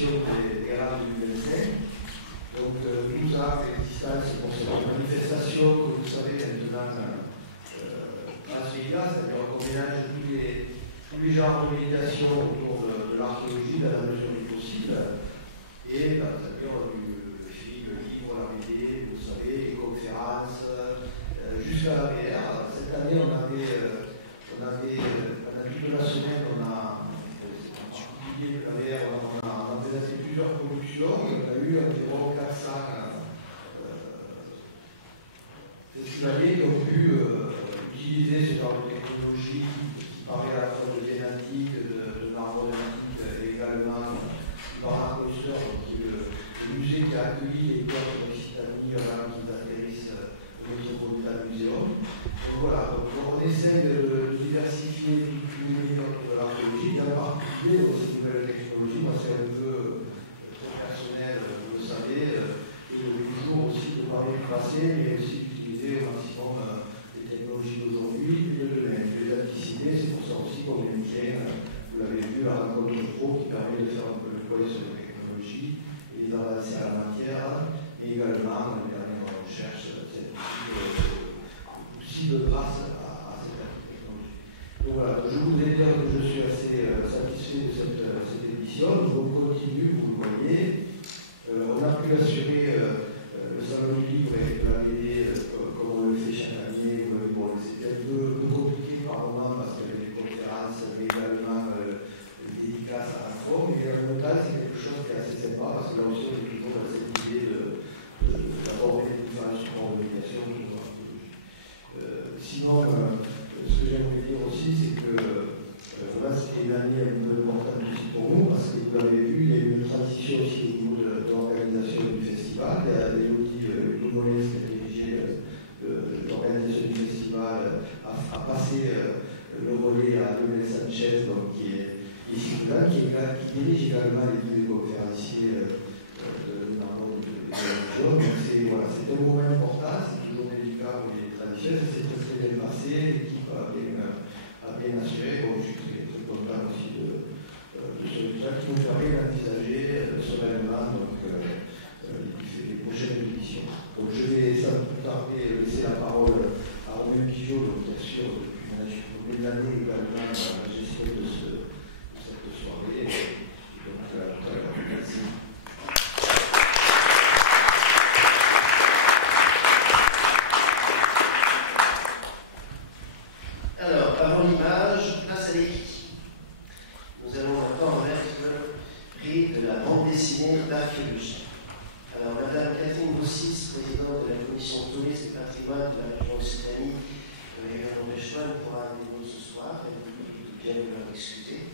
édition des RA 2025. Donc 12 actes d'existence pour cette manifestation que vous savez maintenant à celui-là, c'est-à-dire qu'on mélange tous les genres de méditation autour de l'archéologie dans la mesure du possible. Et c'est-à-dire le film, le livre, la BD, vous savez, les conférences, jusqu'à la VR. Cette année, on avait pendant toute la semaine, on a publié la VR, on a présenté plusieurs productions. On a eu environ 400 festivaliers qui ont pu utiliser ce genre de technologie qui paraît à la fois de thématique, de l'arborématique et également du Barracoaster, qui est le musée qui a accueilli les corps de l'Occitanie avant qu'ils atterrissent au Metropolitan Museum. Donc voilà, donc on essaie de diversifier tous les méthodes de l'archéologie, et en particulier ces nouvelles technologies. Moi, c'est un peu très personnel, vous le savez, et toujours aussi de parler du passé, mais aussi d'utiliser au maximum les technologies d'aujourd'hui et de demain. De les anticiper, c'est pour ça aussi qu'on tient, vous l'avez vu, la rencontre pro qui permet de faire un peu le point sur les technologies et les avancées à la matière, et également les dernières recherches scientifiques aussi de grâce à cette technologie. Donc voilà, je voudrais dire que je suis assez satisfait de cette édition. On continue, vous le voyez. On a pu assurer le salon du livre et de la BD comme on le fait chaque année. Bon, c'était un peu compliqué par moment parce qu'il y avait des conférences, mais également des dédicaces à la fois. Mais en même temps, c'est quelque chose qui est assez sympa parce que là aussi, on est toujours dans cette idée d'aborder les différents supports de médiation. Sinon, ce que j'aimerais dire aussi, c'est que là, c'était une année un peu importante aussi pour nous, parce que vous l'avez vu, il y a eu une transition aussi au niveau de l'organisation du festival. Il y a Elodie Lomoles qui a dirigé l'organisation du festival, a passé le relais à Lionel Sanchez, donc, qui est ici là, qui dirige également les conférenciers de la région. Donc c'est un moment important, c'est toujours délicat pour les traditionnels, c'est très bien passé, l'équipe a bien assuré. Bon, je suis très content aussi de ce résultat qui nous permet d'envisager solennellement les prochaines éditions. Donc je vais sans plus tarder laisser la parole à Romain Pigeot, donc bien sûr depuis une année également à la gestion de cette soirée. Donc merci. Alors, avant l'image, place à l'équipe. Nous allons maintenant remettre le prix de la bande dessinée d'archéologie. Alors, Madame Catherine Bossis, présidente de la commission tourisme et patrimoine de la région Occitanie, avait eu un empêchement pour un rendez-vous ce soir, elle vous prie de bien vouloir excuser.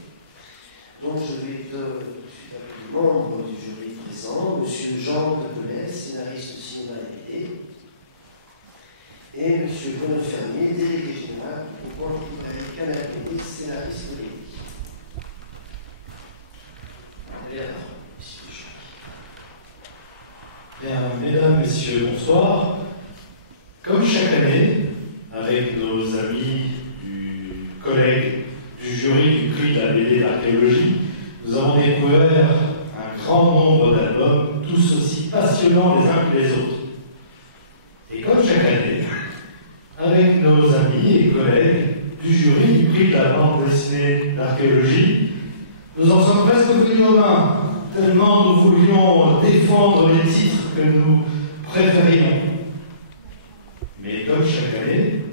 Donc, je vais tout de suite appeler les membres du jury présent, Monsieur Jean de Belès, scénariste de cinéma et BD, et M. Bruno Fermier, délégué général du groupe Canal BD, scénariste de BD. Bien, mesdames, messieurs, bonsoir. Comme chaque année, avec nos amis du collègue du jury du prix de la BD d'archéologie, nous avons découvert un grand nombre d'albums, tous aussi passionnants les uns que les autres. Et comme chaque année, avec nos amis et collègues du jury du prix de la bande dessinée d'archéologie, nous en sommes presque venus aux mains, tellement nous voulions défendre les titres que nous préférions. Mais comme chaque année,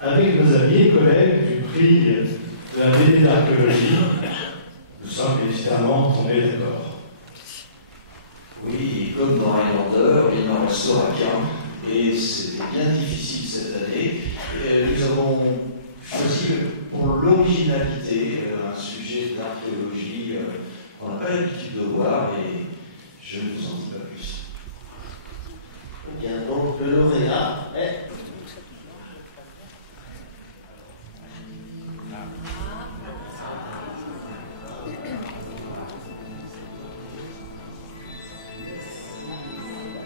avec nos amis et collègues du prix de la BD d'archéologie, nous sommes évidemment tombés d'accord. Oui, comme dans Highlander, il n'en restera qu'un, et c'était bien difficile cette année. Nous avons choisi pour l'originalité un sujet d'archéologie qu'on n'a pas l'habitude de voir, et je ne vous en dis pas plus. Bien, donc le lauréat est.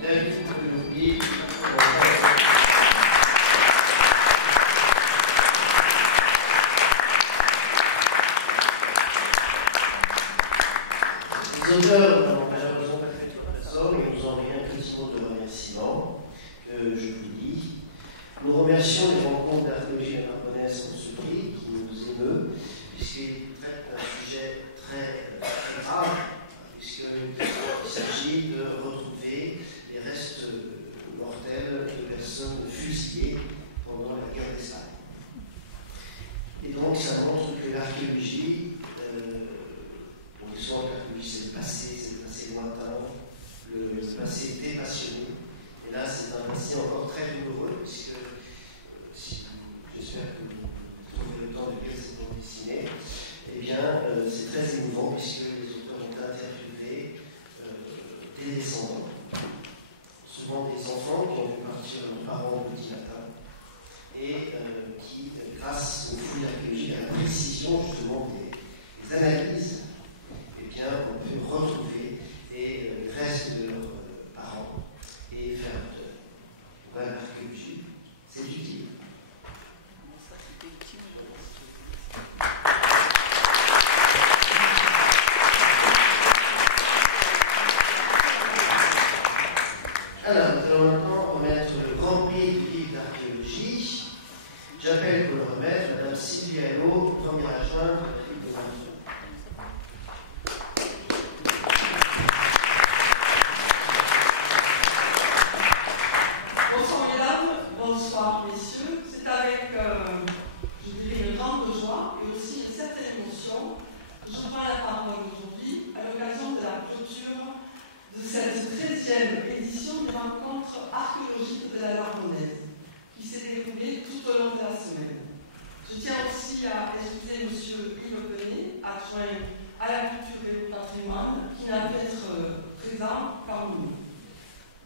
David Louis. Les auteurs n'ont malheureusement pas fait toute la somme et nous ont envoyé un petit mot de remerciement que je vous lis. Nous remercions les rencontres d'archéologie narbonnaise pour ce prix qui nous émeut, puisqu'il traite d'un sujet très grave, puisqu'il s'agit de retrouver les restes mortels de personnes fusillées pendant la guerre d'Espagne. Et donc ça montre que l'archéologie, on dit souvent que l'archéologie c'est le passé lointain, le passé dépassionné. Et là c'est un passé encore très douloureux, puisque j'espère que vous trouverez le temps de lire cette bande dessinée. Eh bien, c'est très émouvant puisque les auteurs ont interviewé des descendants, souvent des enfants qui ont vu partir leurs parents au petit matin et qui, grâce aux fouilles archéologiques, à la précision justement des analyses, eh bien, on peut retrouver les restes de leurs parents et faire leur deuil. Voilà, l'archéologie, c'est utile. Alors, nous allons maintenant remettre le grand prix du livre d'archéologie. J'appelle pour le remettre Mme Sylvie Allo, première adjointe de la ville de Marseille. Bonsoir mesdames, bonsoir messieurs. C'est avec, je dirais, une grande joie et aussi une certaine émotion que je prends la parole aujourd'hui à l'occasion de la clôture de cette 13e édition des rencontres archéologiques de la Narbonnaise, qui s'est déroulée tout au long de la semaine. Je tiens aussi à inviter M. Yves Penet, adjoint à la culture et au patrimoine, qui n'a pu être présent parmi nous.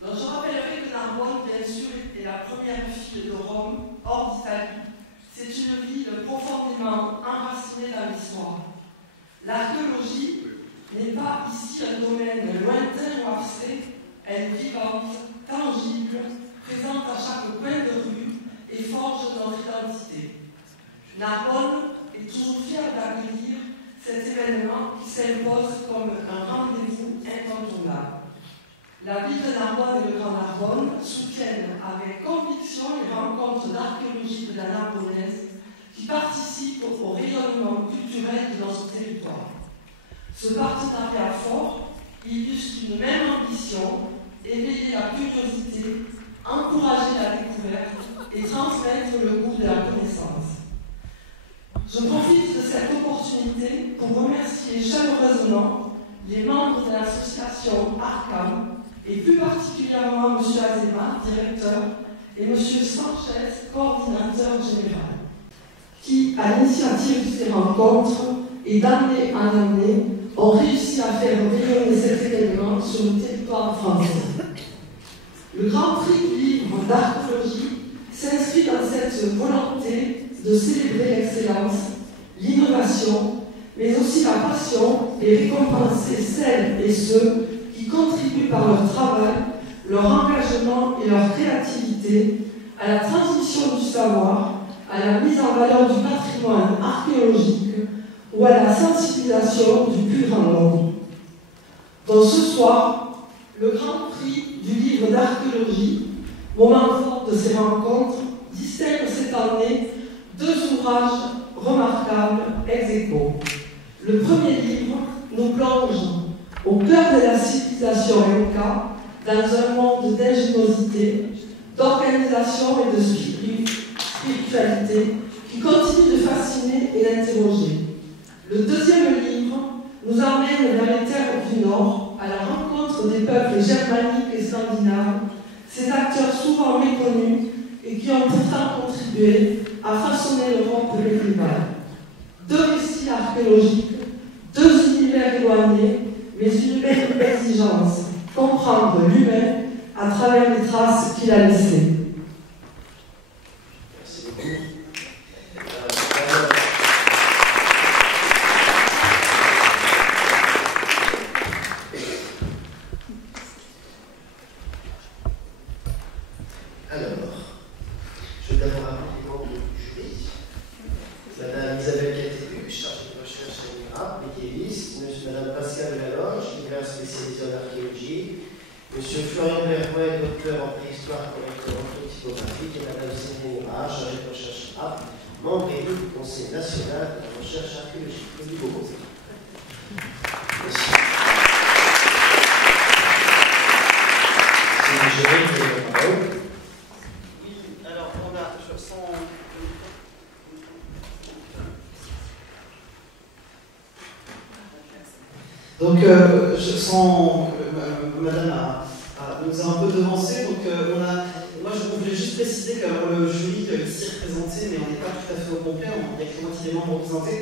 Donc je rappellerai que Narbonne, bien sûr, est la première ville de Rome, hors d'Italie. C'est une ville profondément enracinée dans l'histoire. L'archéologie n'est pas ici un domaine lointain ou abstrait, elle est vivante, tangible, présente à chaque coin de rue et forge notre identité. Narbonne est toujours fière d'accueillir cet événement qui s'impose comme un rendez-vous incontournable. La ville de Narbonne et le Grand Narbonne soutiennent avec conviction les rencontres d'archéologie de la Narbonnaise qui participent au rayonnement culturel de notre territoire. Ce partenariat fort illustre une même ambition, éveiller la curiosité, encourager la découverte et transmettre le goût de la connaissance. Je profite de cette opportunité pour remercier chaleureusement les membres de l'association Arcam et plus particulièrement M. Azema, directeur, et M. Sanchez, coordinateur général, qui, à l'initiative de ces rencontres et d'année en année, ont réussi à faire rayonner cet événement sur le territoire français. Le Grand Prix du livre d'archéologie s'inscrit dans cette volonté de célébrer l'excellence, l'innovation, mais aussi la passion et récompenser celles et ceux qui contribuent par leur travail, leur engagement et leur créativité à la transmission du savoir, à la mise en valeur du patrimoine archéologique ou à la sensibilisation du plus grand nombre. Donc ce soir, le Grand Prix du livre d'archéologie, moment fort de ces rencontres, distingue cette année deux ouvrages remarquables ex aequo. Le premier livre nous plonge au cœur de la civilisation Inca, dans un monde d'ingéniosité, d'organisation et de spiritualité qui continue de fasciner et d'interroger. Le deuxième livre nous emmène vers les terres du Nord, à la rencontre des peuples germaniques et scandinaves, ces acteurs souvent méconnus et qui ont pourtant contribué à façonner l'Europe médiévale. Deux récits archéologiques, deux univers éloignés, mais une même exigence, comprendre l'humain à travers les traces qu'il a laissées. Merci beaucoup. Alors, je vais d'abord appeler les membres du jury. Madame Isabelle Catébu, chargée de recherche et médiéviste, Madame Pascal Delaloge, spécialisé en archéologie. Monsieur Florian Berrouet, docteur en préhistoire correcteur orthotypographique, et Madame Séverine Rard, chargée de recherche A, membre élu du Conseil national de la recherche archéologique. Merci. Oui, alors on a donc, Madame nous a un peu devancé, donc moi je voulais juste préciser que le jury ici représenté, mais on n'est pas tout à fait au complet, il n'y a que la moitié des membres représentés.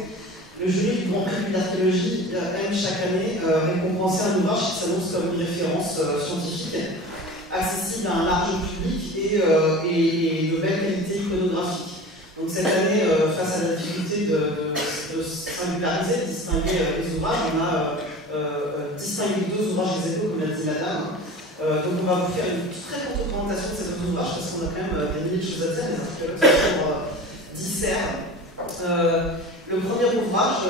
Le jury du Grand Prix d'archéologie aime chaque année récompenser un ouvrage qui s'annonce comme une référence scientifique, accessible à un large public et de belle qualité iconographique. Donc cette année, face à la difficulté de singulariser, de distinguer les ouvrages, on a distingué 2 ouvrages des échos, comme l'a dit Madame. Donc on va vous faire une très courte présentation de ces 2 ouvrages, parce qu'on a quand même des milliers de choses à dire, les archéologues sont toujours disserts. Le premier ouvrage,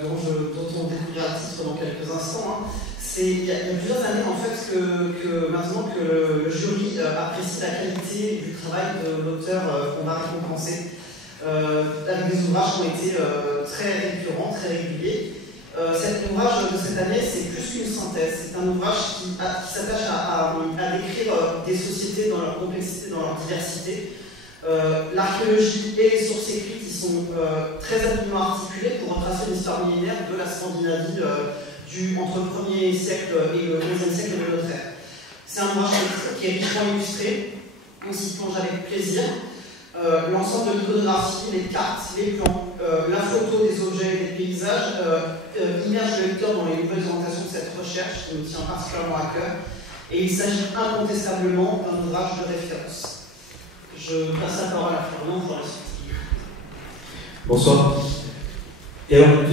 dont on découvrira le titre dans quelques instants, c'est il y a plusieurs années en fait maintenant que le jury apprécie la qualité du travail de l'auteur qu'on va récompenser, avec des ouvrages qui ont été très récurrents, très réguliers. Cet ouvrage de cette année, c'est plus qu'une synthèse, c'est un ouvrage qui s'attache à décrire des sociétés dans leur complexité, dans leur diversité. L'archéologie et les sources écrites y sont très habilement articulées pour retracer une histoire millénaire de la Scandinavie entre le 1er siècle et le 11e siècle de notre ère. C'est un ouvrage qui est richement illustré, on s'y plonge avec plaisir. L'ensemble de l'iconographie, les cartes, les plans, la photo des objets et des paysages immerge le lecteur dans les nouvelles orientations de cette recherche qui nous tient particulièrement à cœur. Et il s'agit incontestablement d'un ouvrage de référence. Je passe la parole à Florian pour la suite. Bonsoir. Et alors, le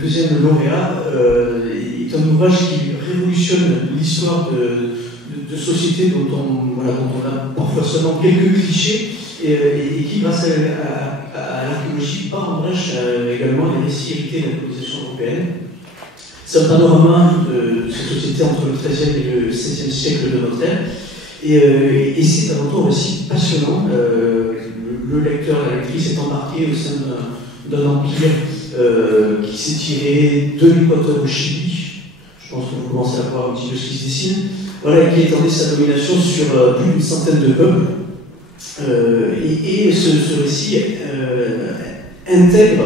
deuxième lauréat est un ouvrage qui révolutionne l'histoire de sociétés dont on a parfois seulement quelques clichés et qui, grâce à l'archéologie, part en brèche également les récits hérités de la colonisation européenne. C'est un panorama de ces sociétés entre le XIIIe et le XVIe siècle de notre ère. Et c'est avant tout un récit passionnant. Le lecteur, la lectrice est embarqué au sein d'un empire qui s'est tiré de l'Équateur au Chili. Je pense que vous commencez à voir un petit peu ce qui se dessine. Voilà, qui étendait sa domination sur plus d'une centaine de peuples. Et ce récit intègre,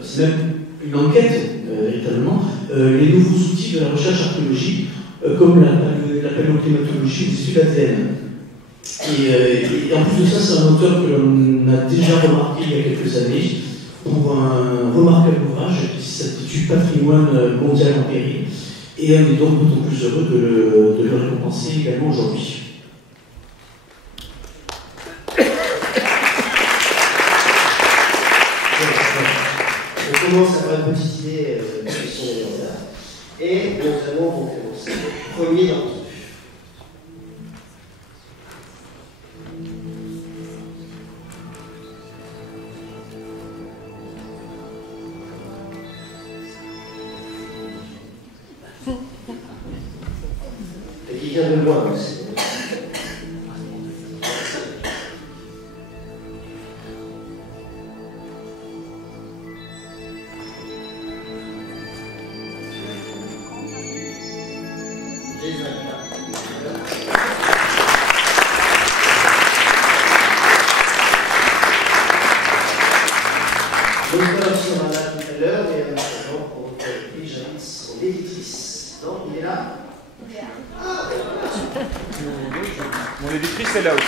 c'est même une enquête véritablement, les nouveaux outils de la recherche archéologique, comme la paléoclimatologie ou les études ADN. Et en plus de ça, c'est un auteur que l'on a déjà remarqué il y a quelques années pour un remarquable ouvrage qui s'intitule Patrimoine mondial en péril. Et on est donc d'autant plus heureux de le récompenser également aujourd'hui. On commence à avoir une petite idée de ce sont les lauréats. Et nous allons donc commencer le premier d'entre eux. Et qui vient de loin aussi. L'auteur sera là tout à l'heure et maintenant pour les jeunes, son éditrice. Non, il est là? Mon éditrice est là aussi.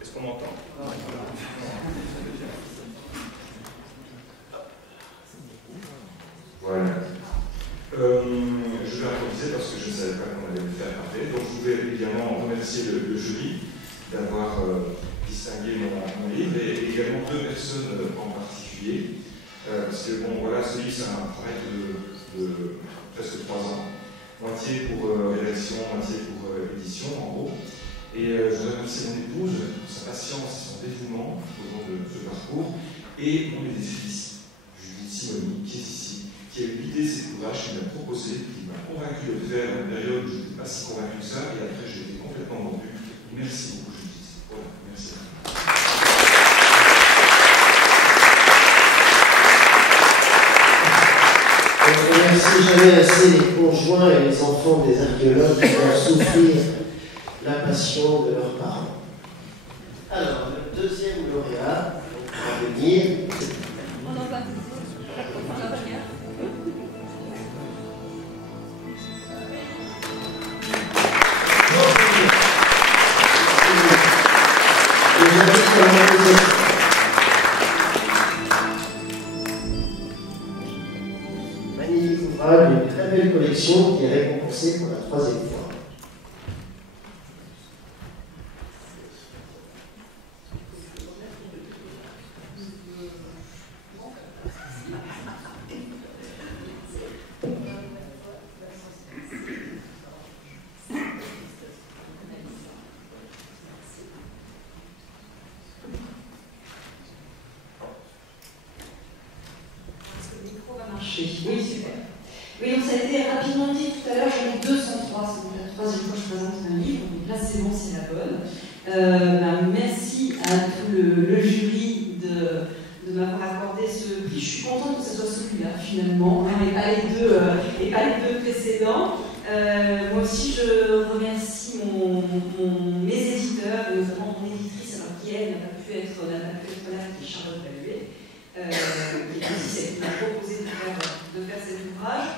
Est-ce qu'on m'entend? remercier le jury d'avoir distingué mon livre et également deux personnes en particulier. Parce que bon, voilà, ce livre, c'est un travail de presque 3 ans. Moitié pour rédaction, moitié pour édition, en gros. Et je voudrais remercier mon épouse pour sa patience et son dévouement au long de ce parcours. Et mon éditrice, Judith Simoni, qui est ici, qui a eu l'idée de cet ouvrage, qui m'a proposé, qui m'a convaincu de le faire à une période où je n'étais pas si convaincu que ça, et après j'ai été complètement vendu. Merci beaucoup, Judith. Voilà, merci. On ne remercie jamais assez les conjoints et les enfants des archéologues qui vont souffrir la passion de leurs parents. Alors, le deuxième lauréat va venir. On en va. Magnifique ouvrage, une très belle collection qui est récompensée pour la 3e fois. Oui, super. Oui, donc ça a été rapidement dit tout à l'heure, j'en ai 203, c'est donc la 3e fois que je présente un livre, donc là c'est bon, c'est la bonne. Merci à tout le jury de m'avoir accordé ce prix. Je suis contente que ce soit celui-là finalement, et pas les deux précédents. Moi aussi je remercie mes éditeurs, et notamment mon éditrice, alors qui elle n'a pas pu être là, qui est Charlotte Baluet. Qui est aussi celle qui m'a proposé de faire cet ouvrage.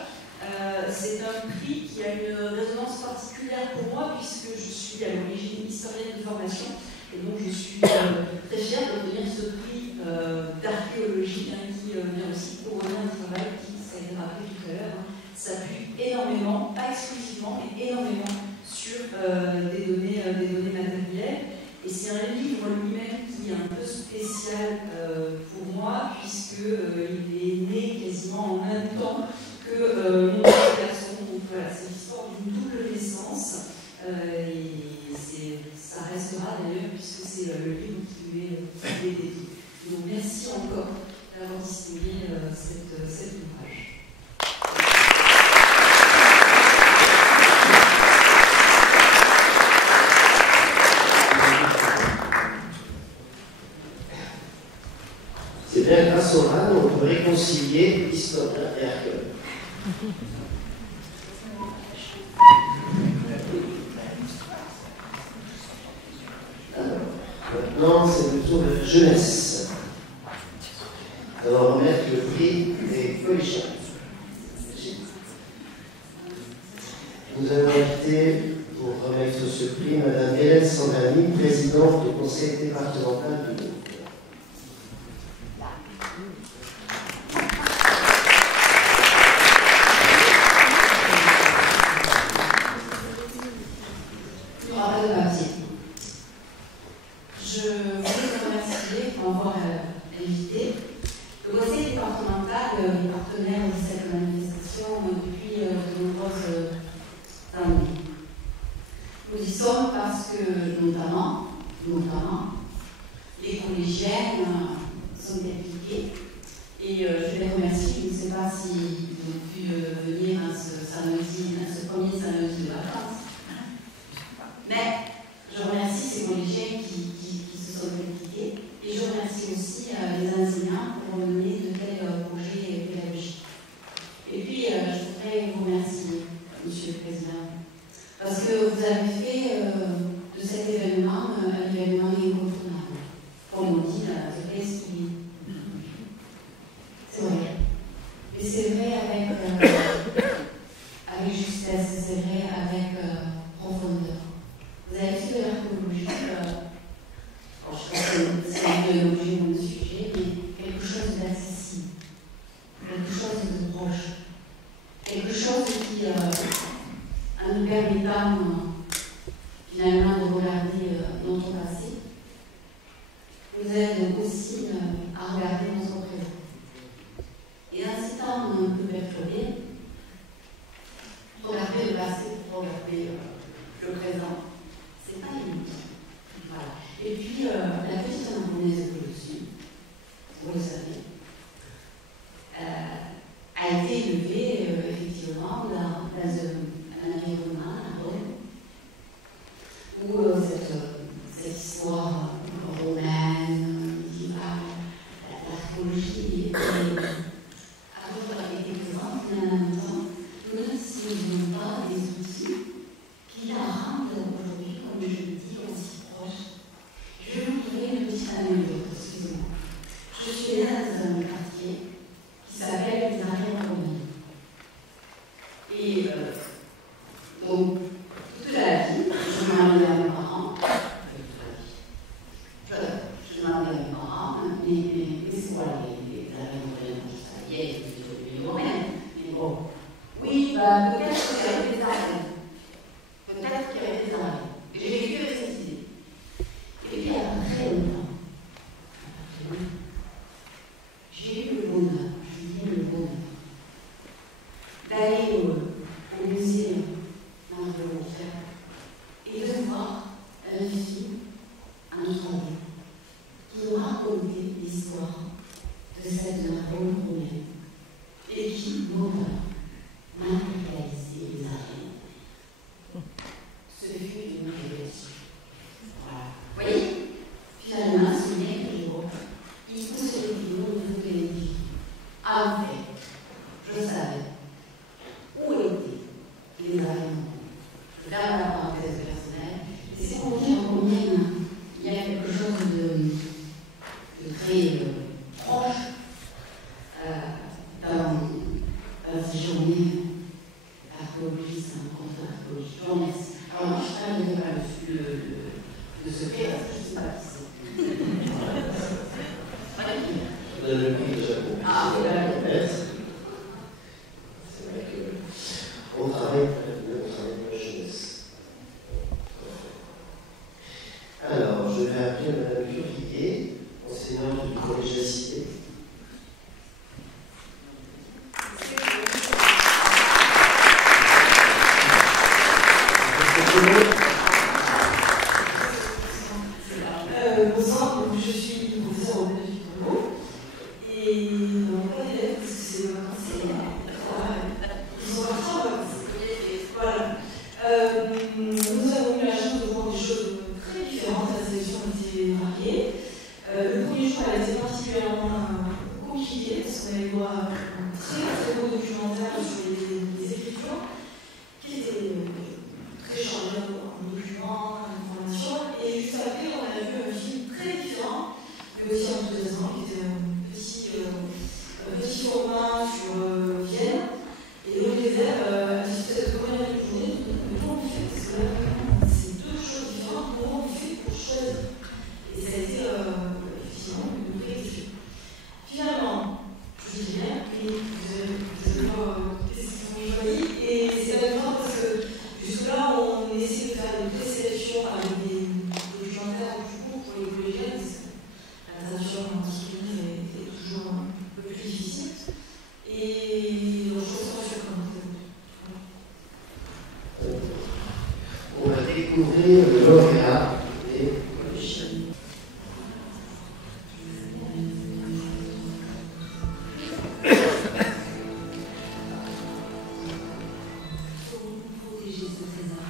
C'est un prix qui a une résonance particulière pour moi puisque je suis à l'origine historienne de formation et donc je suis très fière d'obtenir ce prix d'archéologie qui vient aussi couronner un travail qui, ça a été rappelé tout à l'heure, s'appuie énormément, pas exclusivement, mais énormément sur des données matérielles. Et c'est un livre lui-même qui est un peu spécial pour moi, puisqu'il est né quasiment en même temps que mon petit garçon. Donc voilà, c'est l'histoire d'une double naissance. Et ça restera d'ailleurs, puisque c'est le livre qui lui est dédié. Donc merci encore d'avoir distingué cet ouvrage. C'est bien grâce au RAN on peut réconcilier historiens et archéologues. Alors, maintenant, c'est le tour de la jeunesse. Alors, remettre le prix des collégiens. Nous avons invité pour remettre ce prix Mme Hélène Sandani, présidente du conseil départemental du Nord. Les collégiennes sont impliquées et je les remercie. Je ne sais pas s'ils ont pu venir à ce premier samedi de vacances. Mais je remercie ces collégiennes qui se sont impliquées et je remercie aussi les enseignants pour mener de tels projets pédagogiques. Et puis je voudrais vous remercier, Monsieur le Président, parce que vous avez fait de cet événement un événement incontournable. Comme on dit, the place to be. C'est vrai. Et c'est vrai avec justesse, c'est vrai avec profondeur. Vous avez fait de l'archéologie, je pense que c'est l'archéologie mon sujet, mais quelque chose d'accessible, quelque chose de proche, quelque chose qui, en nous permettant finalement nous aide aussi à regarder notre présent. Et dans ces temps un peu perturbés, regarder le passé pour regarder le présent, c'est pas inutile. Voilà. Et puis, la petite Narbonnaise que je suis, vous le savez, a été élevée effectivement dans un environnement, où cette histoire romaine, médiévale, l'archéologie a toujours été présente, mais en même temps, nous ne disposons pas des outils qui la rendent aujourd'hui, comme je le dis, aussi proche. Je vais vous donner une petite anecdote, excusez-moi. Je suis née dans un quartier qui s'appelle les Arrières-Romaines. Et donc, toute la vie, je demandais à mes parents, je demandais à mes parents, mais c'est quoi les Arrières-Romaines? Ça y est, les Romaines. Mais bon, oui, bah, peut-être qu'il y avait des arènes. Peut-être qu'il y avait des arènes. Et j'ai vécu avec cette idée. Et puis, après très longtemps, j'ai eu le bonheur, je dis le bonheur, d'aller au musée d'Angleterre et de voir une fille en Italie qui nous racontait l'histoire de cette Narbonne romaine et qui, m'a réalisé les arènes. Ce fut une révélation. Voilà. Vous voyez, finalement, ce n'est que il pousse les pions au niveau de l'énergie. En fait, je savais où étaient les arènes. Je garde la parenthèse personnelle. Et c'est pour dire combien il y a quelque chose de très proche dans ces journées archéologie, c'est un contre archéologie. Je vous remercie. Alors, moi, je ne travaillerai pas le secret parce que je ne sais pas qui c'est. On a le prix de Japon. Ah, c'est vrai qu'on travaille pour la jeunesse. Alors, je vais appeler Mme Cuvillier, enseignante du collège de la Cité. Bonsoir, je suis professeure au collège de Victor et on n'a pas d'élèves parce que c'est le vacances, ils sont partis en vacances. Voilà. Nous avons eu la chance de voir des choses très différentes, la sélection était variée. Le premier jour, elle a été particulièrement compliquée parce qu'on avait droit à un très beau documentaire sur les écritures qui étaient très chargés en documents, en informations. Et juste après, on a vu un film très différent, mais aussi enthousiasmant, qui était un petit format sur Vienne. Et donc les élèves, cette première journée, mais comment on fait? Parce que là, c'est deux choses différentes. Comment on fait pour choisir? Et ça a été effectivement une vraie question. Finalement, je dis bien, et vous allez voir qu'est-ce qu'ils ont choisi. Et c'est amusant parce que jusque-là, on essaie de faire des présélections avec des documentaires du coup pour les collégiens, parce que la nature en particulier est toujours un peu plus difficile. Et je trouve ça surprenant. On va découvrir le lauréat des collégiens. Protéger ce trésor.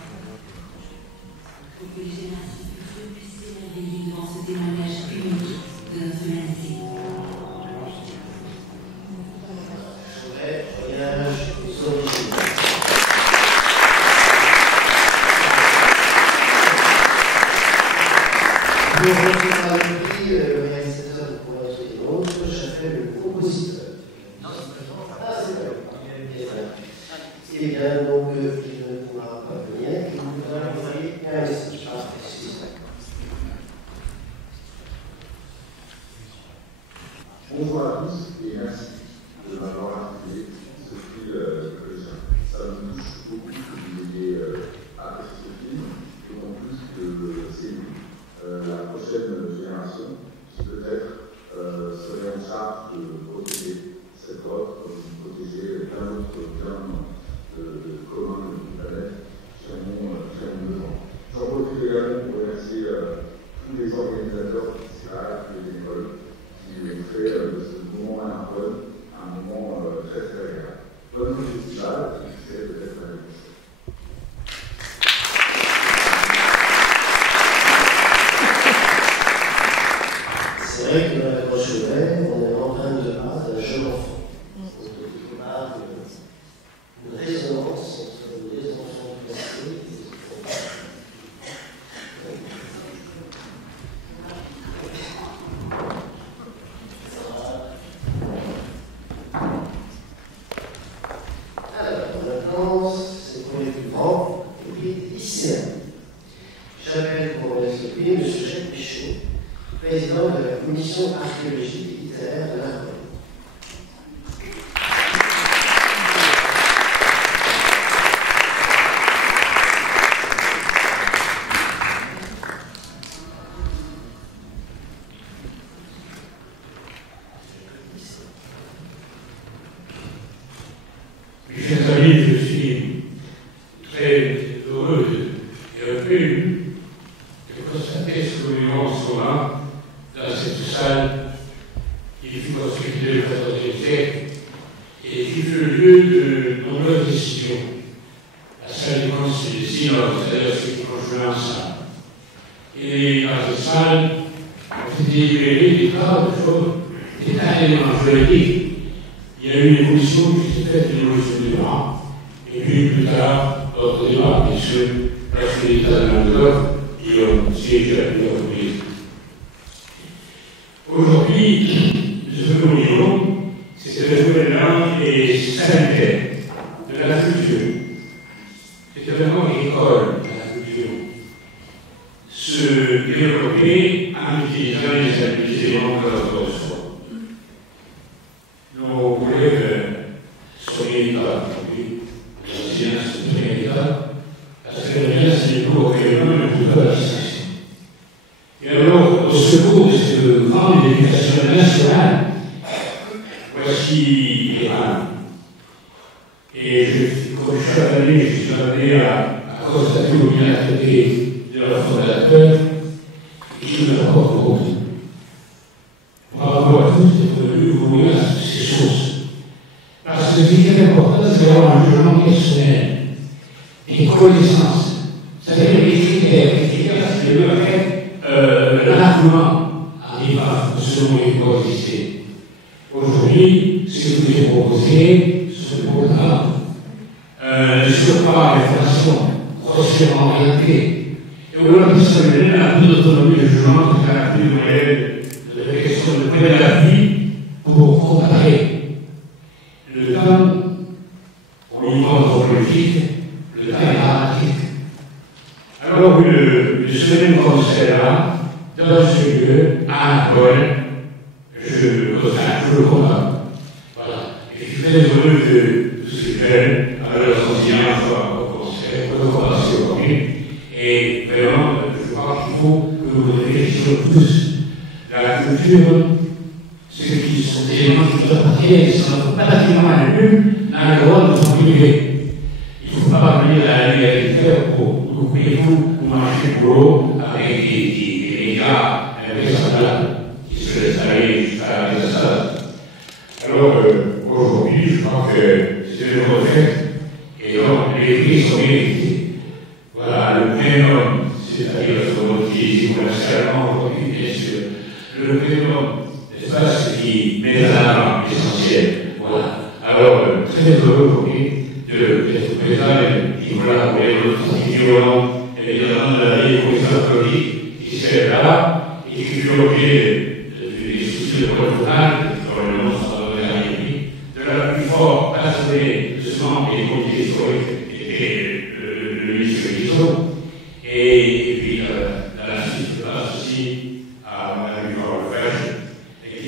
Pour que les générations futures puissent s'émerveiller devant ce témoignage unique de notre humanité. Ouais, voyage aux origines. Pour recevoir le prix, le réalisateur de Pour l'autre et l'autre, j'appelle le compositeur. Ah, c'est vrai. Eh bien, donc, il ne pourra pas venir, il nous a envoyé un message. Ah, excusez-moi. Bonjour à tous et merci de m'avoir invité ce prix collégial. Ça me touche beaucoup que vous ayez apprécié ce film, d'autant plus que c'est lui, la prochaine génération qui peut-être serait en charge de protéger cette grotte, comme protéger plein d'autres biens communs de la planète qui en ont besoin. J'en profite également pour remercier tous les organisateurs du festival, tous les bénévoles, qui ont fait de ce moment à Narbonne un moment très très agréable. Bonne festival, et c'est peut-être la réussite. C'est vrai que dans la Grosse-Chevet, on est l'empreinte de pas d'un jeune enfant. Donc, quelque part, une résonance entre les enfants placés et les enfants. Alors, maintenant, c'est pour les plus grands, le prix des lycéens. J'appelle pour remettre le prix M. Jacques Pichot, président de la commission archéologique et littéraire de Narbonne. Chers amis, je suis très heureux et heureux de constater ce que nous vivons en ce moment dans cette salle qui fut construite le XIVe siècle et qui fut le lieu de nombreuses décisions. La salle des conseils de synode, c'est-à-dire ceux qui ont joué ensemble. Et dans cette salle, on s'est délibéré des tas de choses, des tas d'éléments juridiques. Il y a eu une évolution qui s'est faite, une évolution du droit, et puis plus tard, d'autres débats, bien sûr, lorsque l'État de Languedoc, ils ont siégé à plusieurs reprises. Aujourd'hui, ce que nous vivons, c'est le gouvernement et sanitaire de la culture. C'est vraiment l'école de la culture. Se développer en utilisant les éléments de notre soi. Nos collègues sont militants aujourd'hui, les anciens sont très militants, parce que le lien, c'est le cours auquel nous ne pouvons pas distancer. Et alors, au secours de cette grande éducation nationale, voici les rames. Et comme chaque année, je suis amené à constater l'opiniâtreté de leur fondateur, qui me rapporte beaucoup. Bravo à tous d'être venus ouvrir ces sources. Parce que ce qui est important, c'est d'avoir un jugement personnel, des connaissances, c'est-à-dire des critères. Les critères, c'est l'argument en débat selon les exister. Aujourd'hui, ce que vous avez proposé, ce programme, ne soit pas l'information grossièrement orientée. Et on a pu s'amener à toute autonomie de jugement qui a plus de moyens de question de près de la vie pour comparer le temps au niveau anthropologique, le temps dramatique. Alors, une semaine comme celle-là, dans ce lieu, à Narbonne, je le condamne. Voilà. Et je suis très heureux de tous ces jeunes, alors enseignants, au conseil, au commencer aujourd'hui. Et vraiment, je crois qu'il faut que vous réfléchissiez tous. La culture, ceux qui sont des éléments qui nous appartiennent, qui sont notre patrimoine à nous, dans le droit de notre privé. Il ne faut pas venir à la vie agriculture pour nous couper les coups, pour manger le boulot avec des médias invraisemblables qui se laissent aller jusqu'à la désastase. Alors, aujourd'hui, je crois que c'est une retraite, et donc les prix sont mérités. Voilà, le prénom, c'est-à-dire ce qu'on utilise commercialement aujourd'hui, bien sûr. Le prénom, n'est-ce pas, ce qui met en avant l'essentiel. Voilà. Alors, très heureux aujourd'hui d'être présent et qui voilà pour les autres violents, évidemment, de la vie économique qui se là et qui fut l'objet des soucis de Paul-Fonal, dans le nom de la plus forte assemblée de ce membre et des comités historiques était le ministre Guizot. Et puis, dans la suite, je passe aussi à Mme Lefebvre,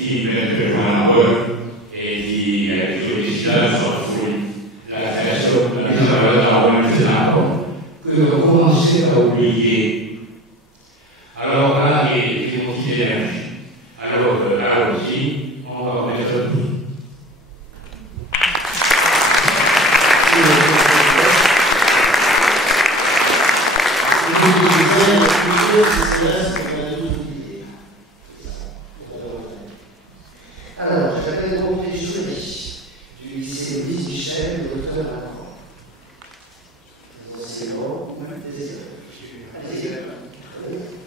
qui maintenant à Narbonne et qui a été décidé sur la création de la Journée de Narbonne de Narbonne, que l'on commençait à oublier. Alors là, il y a des motifs d'énergie. Alors là aussi, on va remettre le prix. Alors, j'appelle donc les jurys du lycée Louise Michel, le docteur Macron. Les enseignants, les élèves. Allez-y.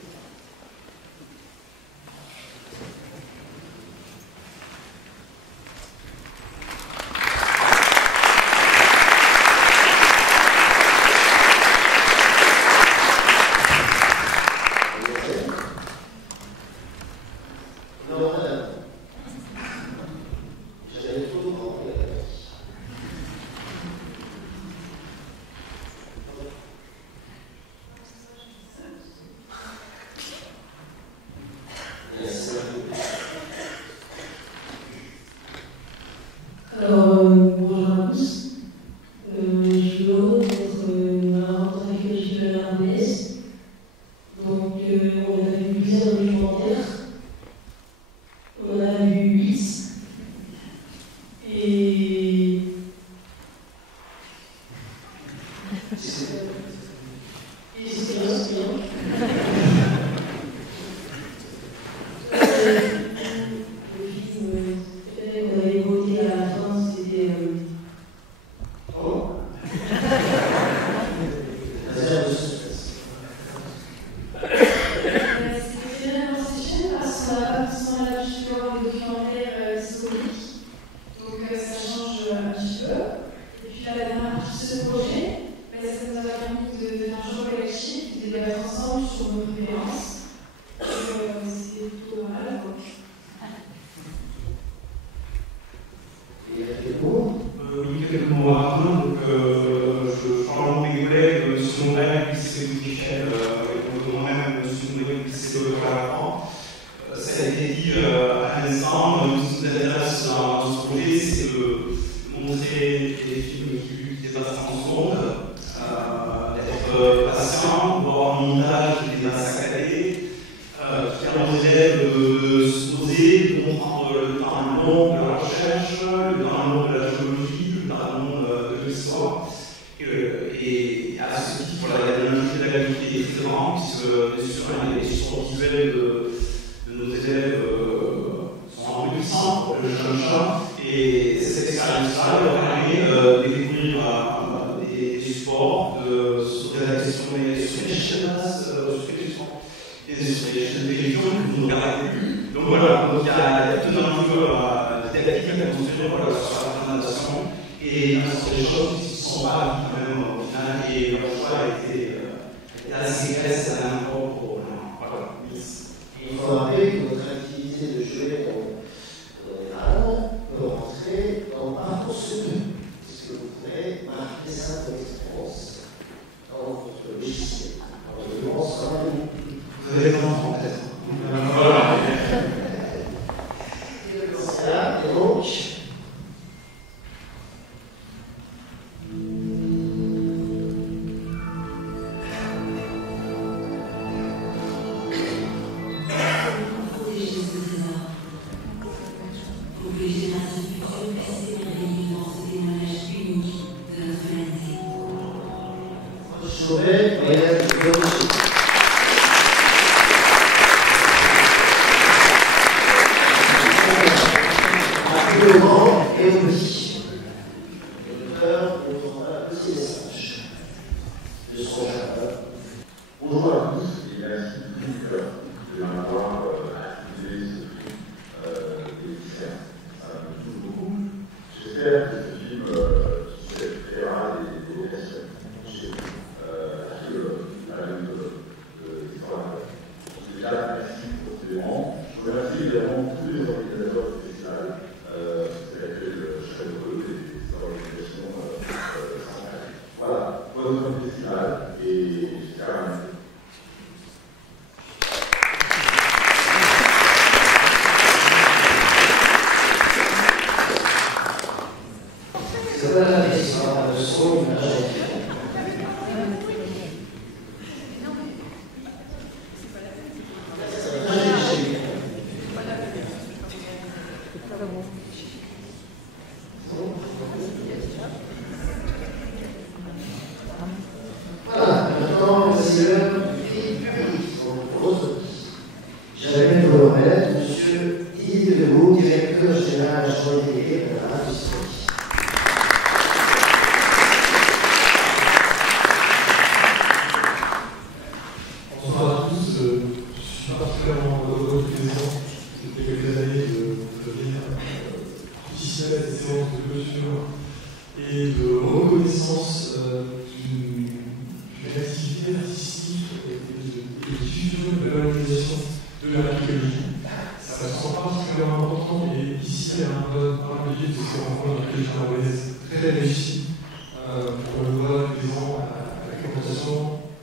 Voilà, maintenant, c'est l'heure du prix public. J'appelle pour le remettre M. Yves Deroux, directeur général adjoint délégué de la industrie. Bonsoir à tous, je suis particulièrement heureux et plaisant depuis quelques années de venir participer à cette séance de clôture et de reconnaissance d'une activité artistique et de diffusion de la valorisation de l'archéologie. Ça me semble particulièrement important et ici à un par le biais de ces rencontres d'archéologie très réussies pour le voie plaisant à la fréquentation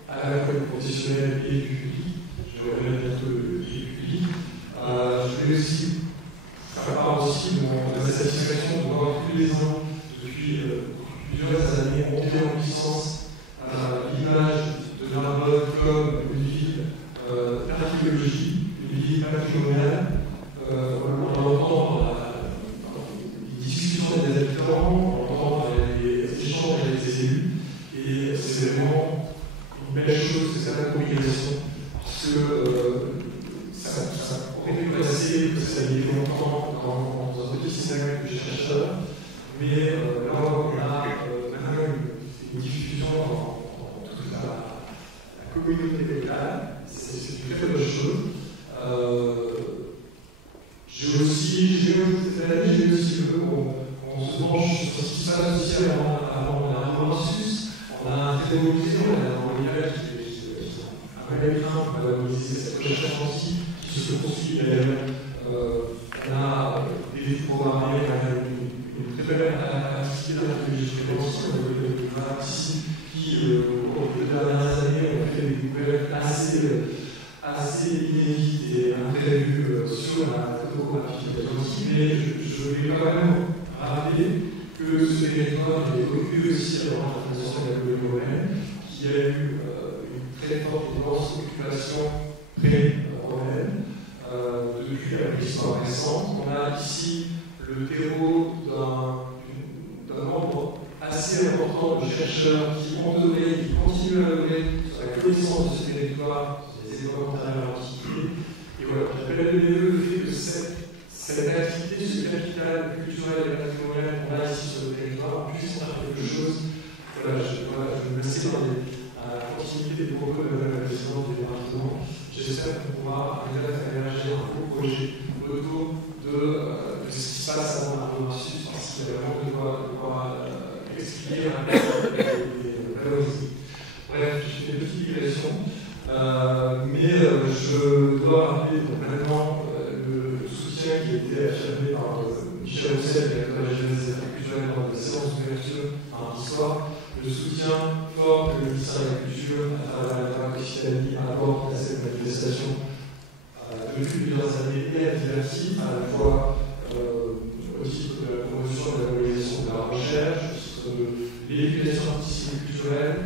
à la fois du professionnel et du public. Je vais revenir bientôt le public. Je voulais aussi faire part aussi de ma satisfaction de voir tous les ans, depuis plusieurs années, monter en puissance l'image de Narbonne comme une ville d'archéologie, une ville patrimoniale. On entend les discussions des habitants, on entend les échanges avec les élus, et c'est vraiment une belle chose que cette appropriation, parce que ça aurait pu passer, que ça y est longtemps dans un petit cercle de chercheurs, mais là on a maintenant une diffusion dans toute la communauté locale, c'est une très bonne chose. J'ai aussi le vœu qu'on se penche sur ce qui se passe aussi avant la Romansus. On a un très beau musée, on a un Montréal qui est un magazine pour valoriser cette recherche aussi, qui se poursuit d'ailleurs. On a des programmes, on a une très belle activité d'archéologie prévention, on a des programmes ici qui, au cours des dernières années, ont fait des découvertes assez inédites et imprévues sur la photographie aussi, mais je vais quand même rappeler que ce territoire est reculé aussi avant la fondation de la colonie romaine, qui a eu une très forte et dense occupation pré-romaine depuis la préhistoire récente. On a ici le terreau d'un nombre assez important de chercheurs qui ont œuvré, qui continuent à œuvrer sur la connaissance de ce territoire, sur les époques antérieures à l'Antiquité. Et voilà, j'appelle le fait que cette activité, ce capital culturel et patrimonial qu'on a ici sur le territoire puisse faire quelque chose. Voilà, je me mets à la continuité des propos de Madame la Présidente du département. J'espère qu'on pourra arriver à émerger un beau projet autour de ce qui se passe avant la Romansus, parce qu'il y a vraiment de quoi expliquer et valoriser. Bref, je fais une petite digression, mais je dois rappeler maintenant le soutien qui a été affirmé par Michel Roussel, directeur de la jeunesse et de la culture, dans la séance d'ouverture mardi soir, le soutien fort que le ministère de la Culture, à travers la Terre Occitanie, apporte à cette manifestation depuis plusieurs années et à divers titres, à la fois au titre de la promotion et de la valorisation de la recherche, au titre de l'éducation artistique et culturelle,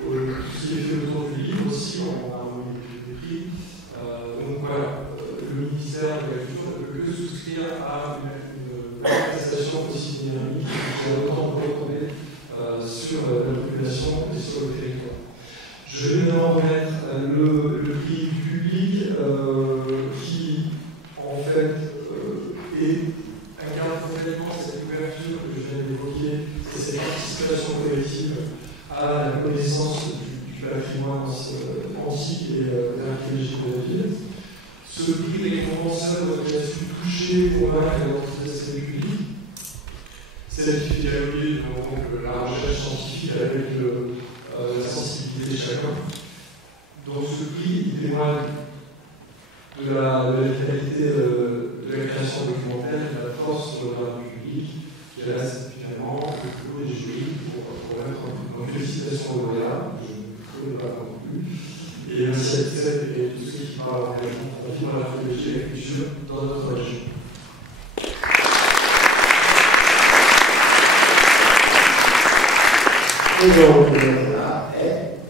tout ce qui est fait autour du livre aussi, on a des prix. Donc voilà, le ministère de la Culture ne peut que souscrire à une manifestation aussi dynamique qui a autant de retombées sur la population et sur le territoire. Je vais maintenant remettre le prix du public qui, en fait, incarne complètement cette ouverture que je viens d'évoquer, c'est cette participation collective à la connaissance du patrimoine antique et de l'archéologie de la ville. Ce prix récompense qui a su toucher, convaincre et organiser le public. Celle qui fait dialoguer donc la recherche scientifique avec la sensibilité de chacun. Donc ce prix, il témoigne de la qualité de la création documentaire, de la force de l'ordre public, qui reste finalement le plus beau des jurys pour mettre une félicitation au lauréat, je ne connais pas non plus. Et merci à TICEP et tous ceux qui parlent en vivant l'archéologie et la culture dans notre région. Et donc, le lauréat est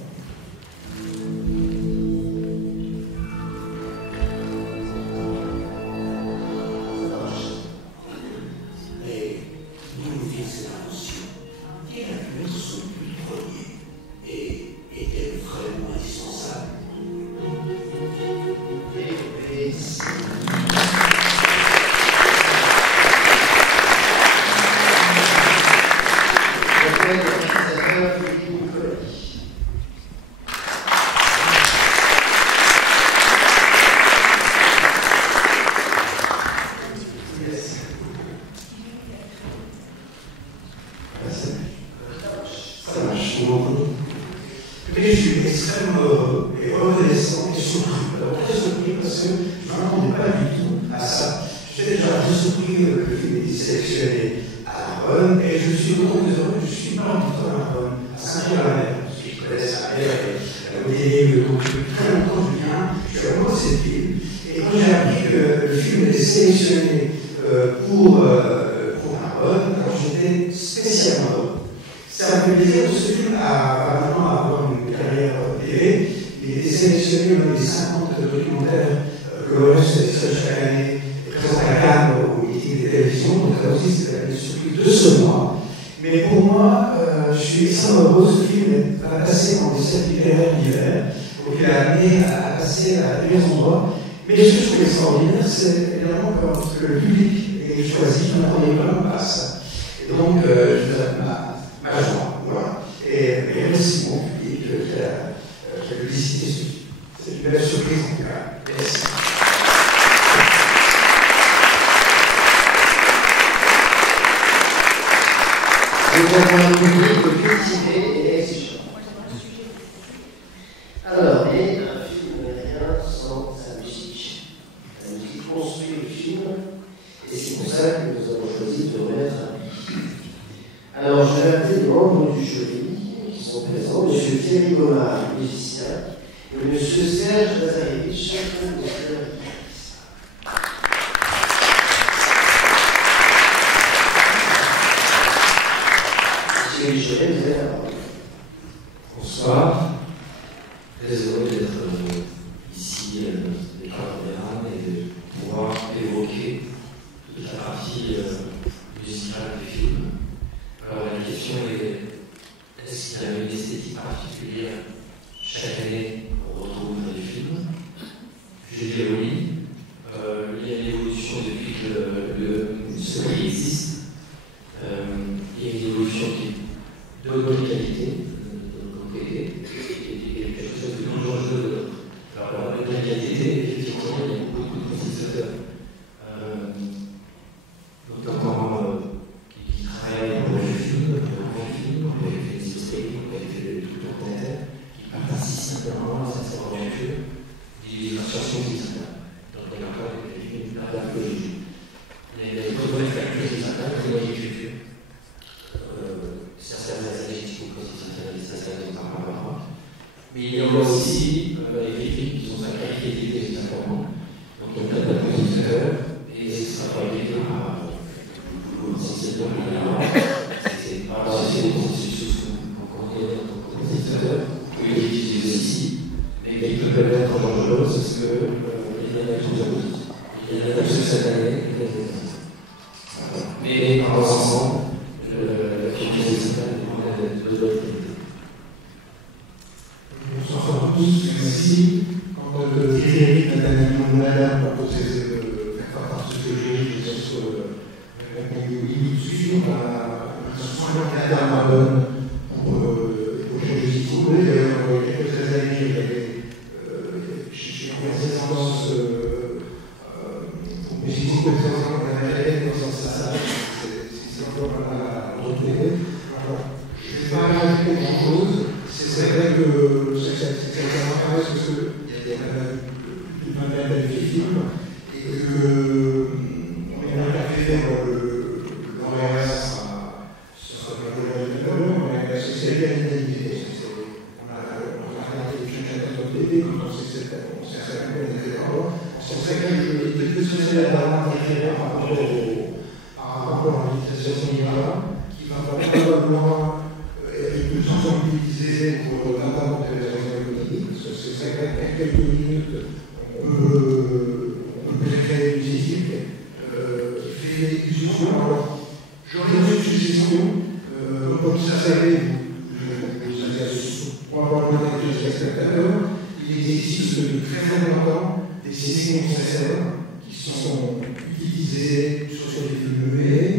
extrêmement heureux et reconnaissant et surpris. Alors très surpris parce que je ne m'attendais pas du tout à ça. J'étais déjà très surpris que le film ait été sélectionné à Narbonne et je suis d'autant plus heureux que je suis pas du tout à Narbonne, à Saint-Pierre-la-Mer, parce qu'ils connaissent Saint-Pierre et la Montaigne, donc depuis très longtemps je viens, je suis amoureux de cette ville. Et quand j'ai appris que le film était sélectionné pour Narbonne, alors j'étais spécialement heureux. Ça me fait plaisir, ce film a maintenant avoir une carrière télé. Il était sélectionné dans les 50 documentaires que l'ORS sélectionne chaque année et présente à Cannes au meeting des télévisions. Donc là aussi, c'est une surprise de ce mois. Mais pour moi, je suis extrêmement heureux. Ce film va passer dans des cercles littéraires d'hiver. Donc il a amené à passer à divers endroits. Mais ce que je trouve extraordinaire, c'est évidemment que le public ait choisi, je n'attendais vraiment pas à ça. Et donc, ma joie, voilà. Et merci mon public qui a publicité ce film. C'est une belle surprise en tout cas. Merci. Nous avons un public cultivé et exigeant. Alors, et un film n'est rien sans sa musique. La musique construit le film, et c'est pour ça que nous avons choisi de remettre un prix. Alors, je vais appeler les membres du jury qui sont présents, M. Thierry Gomard, musicien, et M. Serge Lazarevich, compositeur et guitariste. Monsieur Michelet, vous avez la parole. Bonsoir. Très heureux d'être ici avec Caméra et de pouvoir évoquer toute la partie musicale du film. Alors la question est, est-ce qu'il y a une esthétique particulière chaque année qu'on retrouve dans les films? Je dirais oui. Il y a une évolution depuis que ce prix existe. Il y a une évolution qui est de bonne qualité, et quelque chose de plus dangereux de l'autre. Alors la bonne qualité, effectivement, il y a beaucoup de compositeurs, notamment qui travaillent pour les films, pour les films historiques, pour les films documentaires, qui participent vraiment à cette aventure d'illustration musicale. Donc il y a encore des films d'archéologie. Il y a des très bonnes factures musicales, très bonne écriture. Certaines années, qui sont certaines par rapport. Mais il y a aussi des films qui sont accrédités musicalement. Donc il y a plein de compositeurs, et ça va être par c'est des processus qu'on connaît en tant que compositeur, qui est utilisé ici, mais qui peuvent être dangereux parce qu'il y en a plusieurs choses. Il y en a plus cette année, mais par ensemble, la culture musicale est de bonne qualité. Bonsoir à tous, merci. Quand Thierry Madame a proposé de faire partie de ce jury, je pense qu'on limite ce film à un Narbonne pour les musicaux. D'ailleurs, il y a quelques années, j'ai pris en descendance aux musicaux présents dans la Valais, dans ça, c'est encore à retrouver. Alors, je ne vais pas rajouter grand-chose. C'est vrai que ça m'intéresse parce qu'il y a une vingtaine de films et qu'on a fait le l'ORS sur la société à l'égalité. On a regardé les films chacun de notre côté, on s'est fait on était d'accord. C'est vrai que je n'ai plus social à la référé par rapport à l'utilisation du vin, qui va probablement être plus sensibilisé pour notamment pour les raisons économiques, parce que c'est vrai qu'en quelques minutes, on peut créer une musique, faire des discussions. Alors, j'aurais une suggestion, comme vous savez, vous avez probablement avec les spectateurs, il existe depuis très longtemps des signes concerts qui sont utilisés sur des films muets,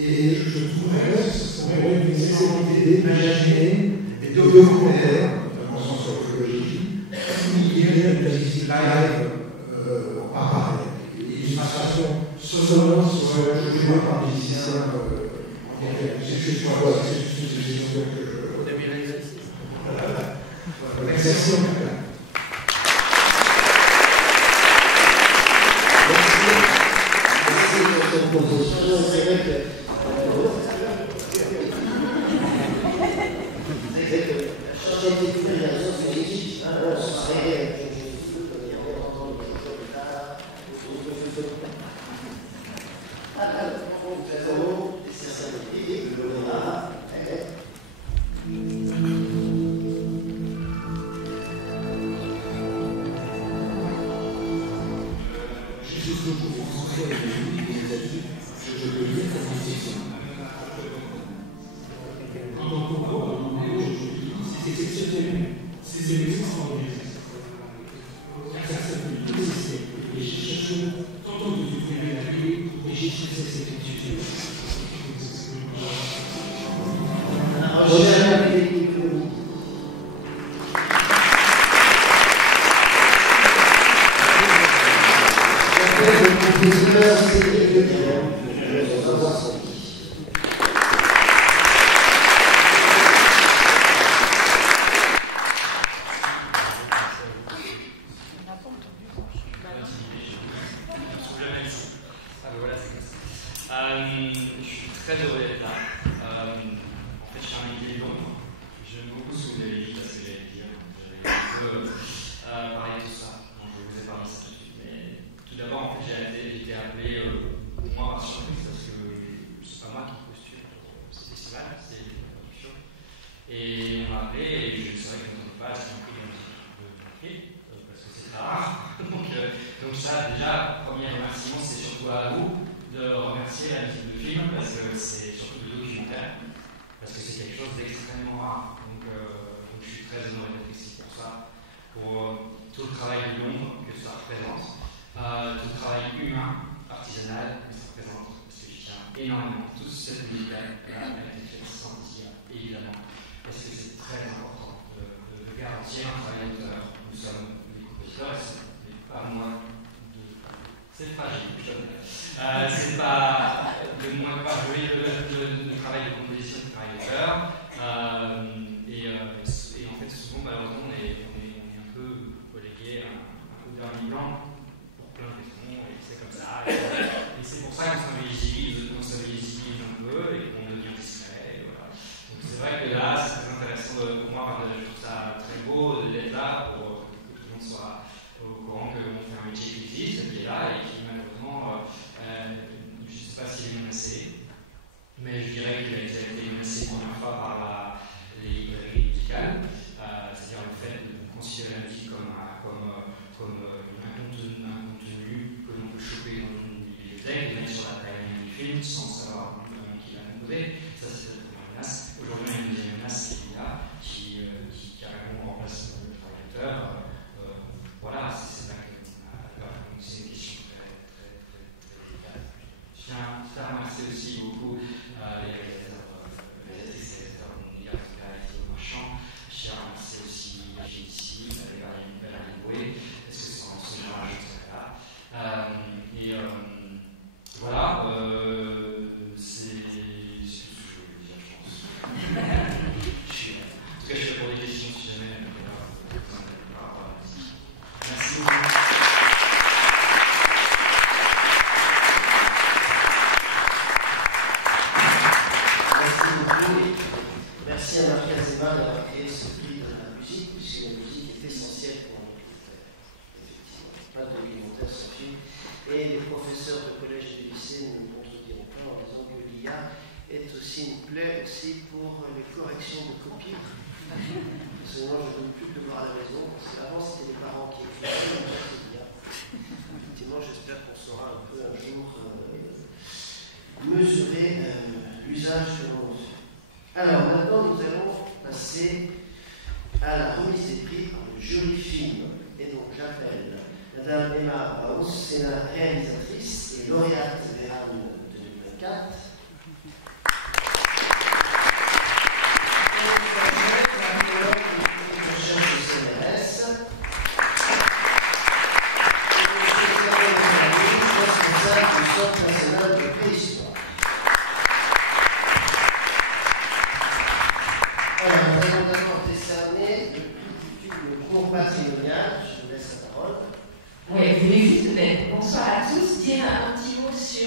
et je trouverais que ce serait une excellente idée d'imaginer des documentaires, notamment sur l'archéologie, qui viennent de la musique live en parallèle. L'illustration sonore soit jouée par des musiciens en direct. C'est juste une suggestion que je. Voilà, merci en tout cas. Merci pour cette proposition. C'est vrai que changer de définition, c'est l'équipe. Ce serait.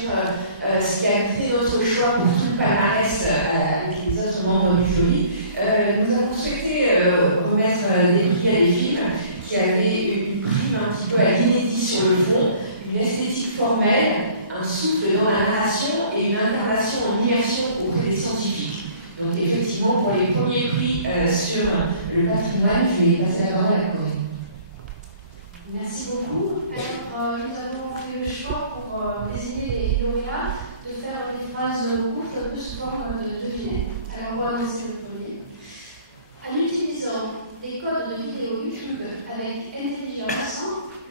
sur ce qui a été notre choix pour tout le palmarès avec les autres membres du jury. Nous avons souhaité remettre des prix à des films qui avaient une prime un petit peu à l'inédit sur le fond, une esthétique formelle, un souffle dans la narration et une incarnation en immersion auprès des scientifiques. Donc effectivement, pour les premiers prix sur le patrimoine, je vais passer la parole à la Corinne. Merci beaucoup. Alors, nous avons fait le choix pour désigner les lauréats de faire des phrases courtes, un peu sous forme de devinette. Alors, on va annoncer le premier. En utilisant des codes de vidéo YouTube avec intelligence,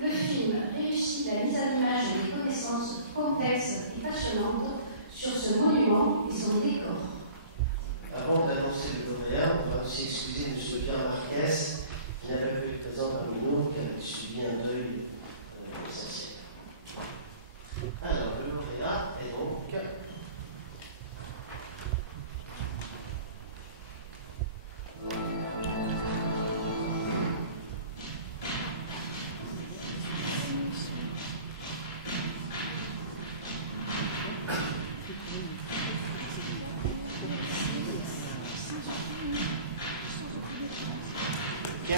le film réussit la mise à l'image des connaissances complexes et passionnantes sur ce monument et son décor. Avant d'annoncer le lauréat, on va aussi excuser M. Pierre Marquez, qui n'a pas pu être présent parmi nous, qui a subi un deuil essentiel. Alors, le lauréat est donc.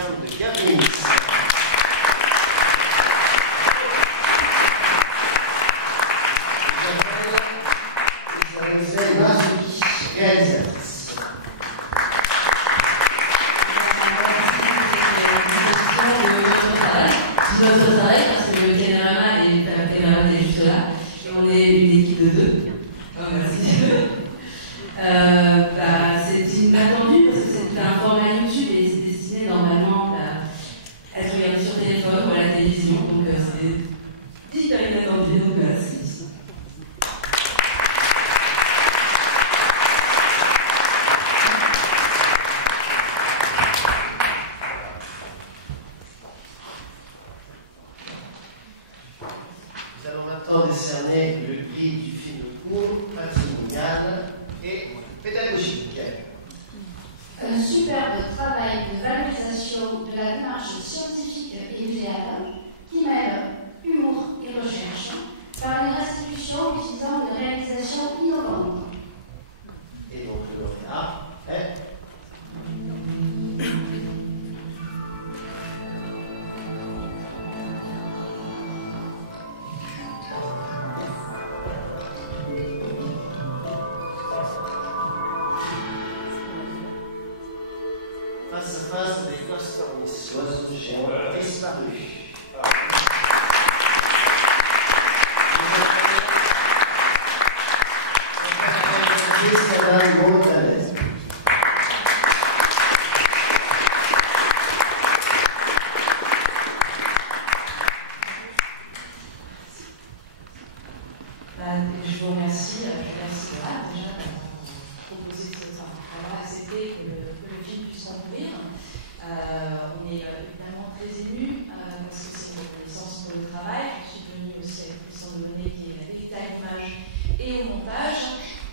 De Gavin. Isabelle Massoudi, réalisatrice. C'est notre travail parce que le caméraman est juste là et on est une équipe de deux. Oh, merci. C'est inattendu parce que c'est un format YouTube et c'est destiné normalement à être regardé sur téléphone ou à la télévision. Donc c'est hyper inattendu. Donc c'est ici. Nous allons maintenant décerner le prix du film court, patrimonial et pédagogique. Un superbe travail de valorisation de la démarche scientifique et muséale qui mêle humour et recherche par une restitution utilisant une réalisation innovante. Et donc le lauréat est. Face à face des Costornis, oiseaux géants disparus. Isabelle Montalet. Je vous remercie. Je remercie Laura déjà d'avoir proposé ce d'avoir accepté que le film puisse concourir. On est évidemment très émus parce que c'est une reconnaissance pour le travail. Je suis venue aussi avec Christian Delaunay qui est habilité à l'image et au montage.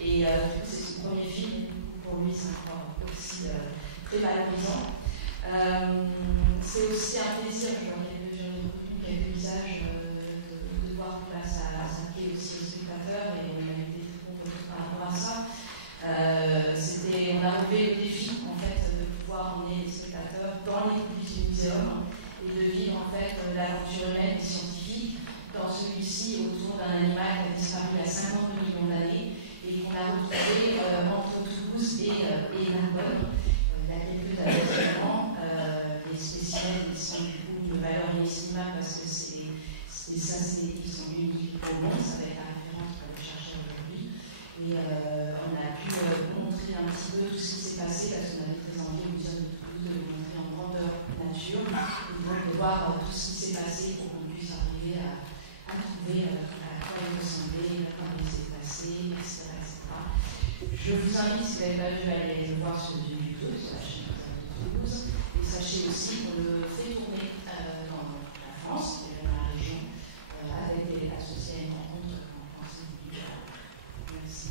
Et du coup, c'est son premier film. Et du coup, pour lui, c'est encore aussi très valorisant. C'est aussi un plaisir. J'ai retenu quelques visages de voir que là, ça plaît aussi aux spectateurs et on a été très contents par rapport à ça. On a relevé le défi en fait de pouvoir emmener les spectateurs dans les coulisses du muséum et de vivre en fait l'aventure humaine et scientifique dans celui-ci autour d'un animal qui a disparu il y a 52 millions d'années et qu'on a retrouvé entre Toulouse et Narbonne il y a quelques années seulement. Les spécimens sont du coup de valeur inestimable parce que ils sont uniques au monde, ça va être la référence qu'on va chercher aujourd'hui. Et on a pu montrer un petit peu tout ce qui s'est passé parce qu'on avait très envie au Muséum de Toulouse de le montrer en grandeur nature et donc de voir tout ce qui s'est passé pour qu'on puisse arriver à trouver à quoi il ressemblait, comment il s'est passé, etc., etc. Je vous invite, si vous n'avez pas vu, à aller le voir sur le YouTube, sur la chaîne de Toulouse. Et sachez aussi qu'on le fait tourner dans la France, dans la région, avec des associés à une rencontre en France. Merci.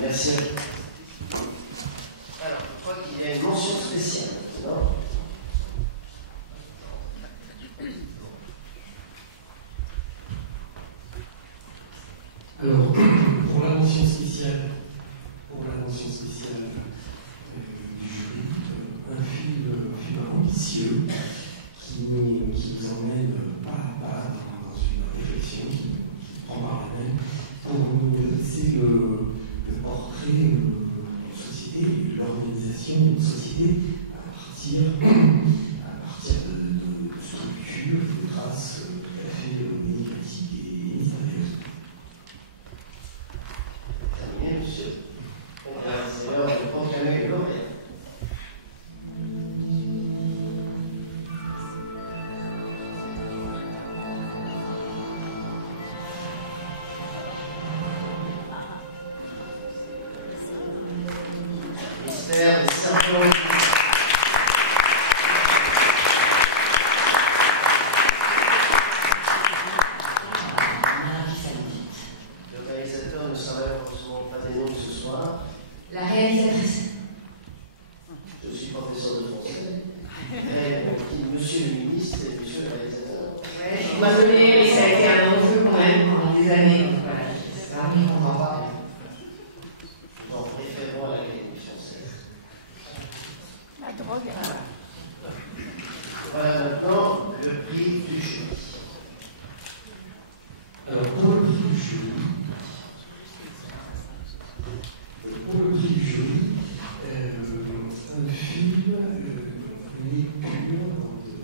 Merci. Alors, je crois qu'il y a une mention spéciale. Non. Alors, pour la mention spéciale du jury, un film ambitieux qui nous emmène pas à pas dans une réflexion qui prend par la main pour nous dresser le portrait d'une société, l'organisation d'une société à partir de structures, de traces tout à fait médiatiques et mystérieuses. Terminé, monsieur. C'est l'heure de proclamer le lauréat. Mystère des serpents. Le réalisateur ne sera malheureusement pas des noms ce soir. La réalisatrice. Je suis professeur de français. Monsieur le ministre et monsieur le réalisateur. Ouais, je dois donner, mais ça a été un enjeu quand même pendant des années. Donc voilà, c'est un livre qu'on en parle. Bon, référons à l'Académie française. La drogue. Voilà maintenant le prix du jury. Alors, pour le prix du jury, un film, une lecture de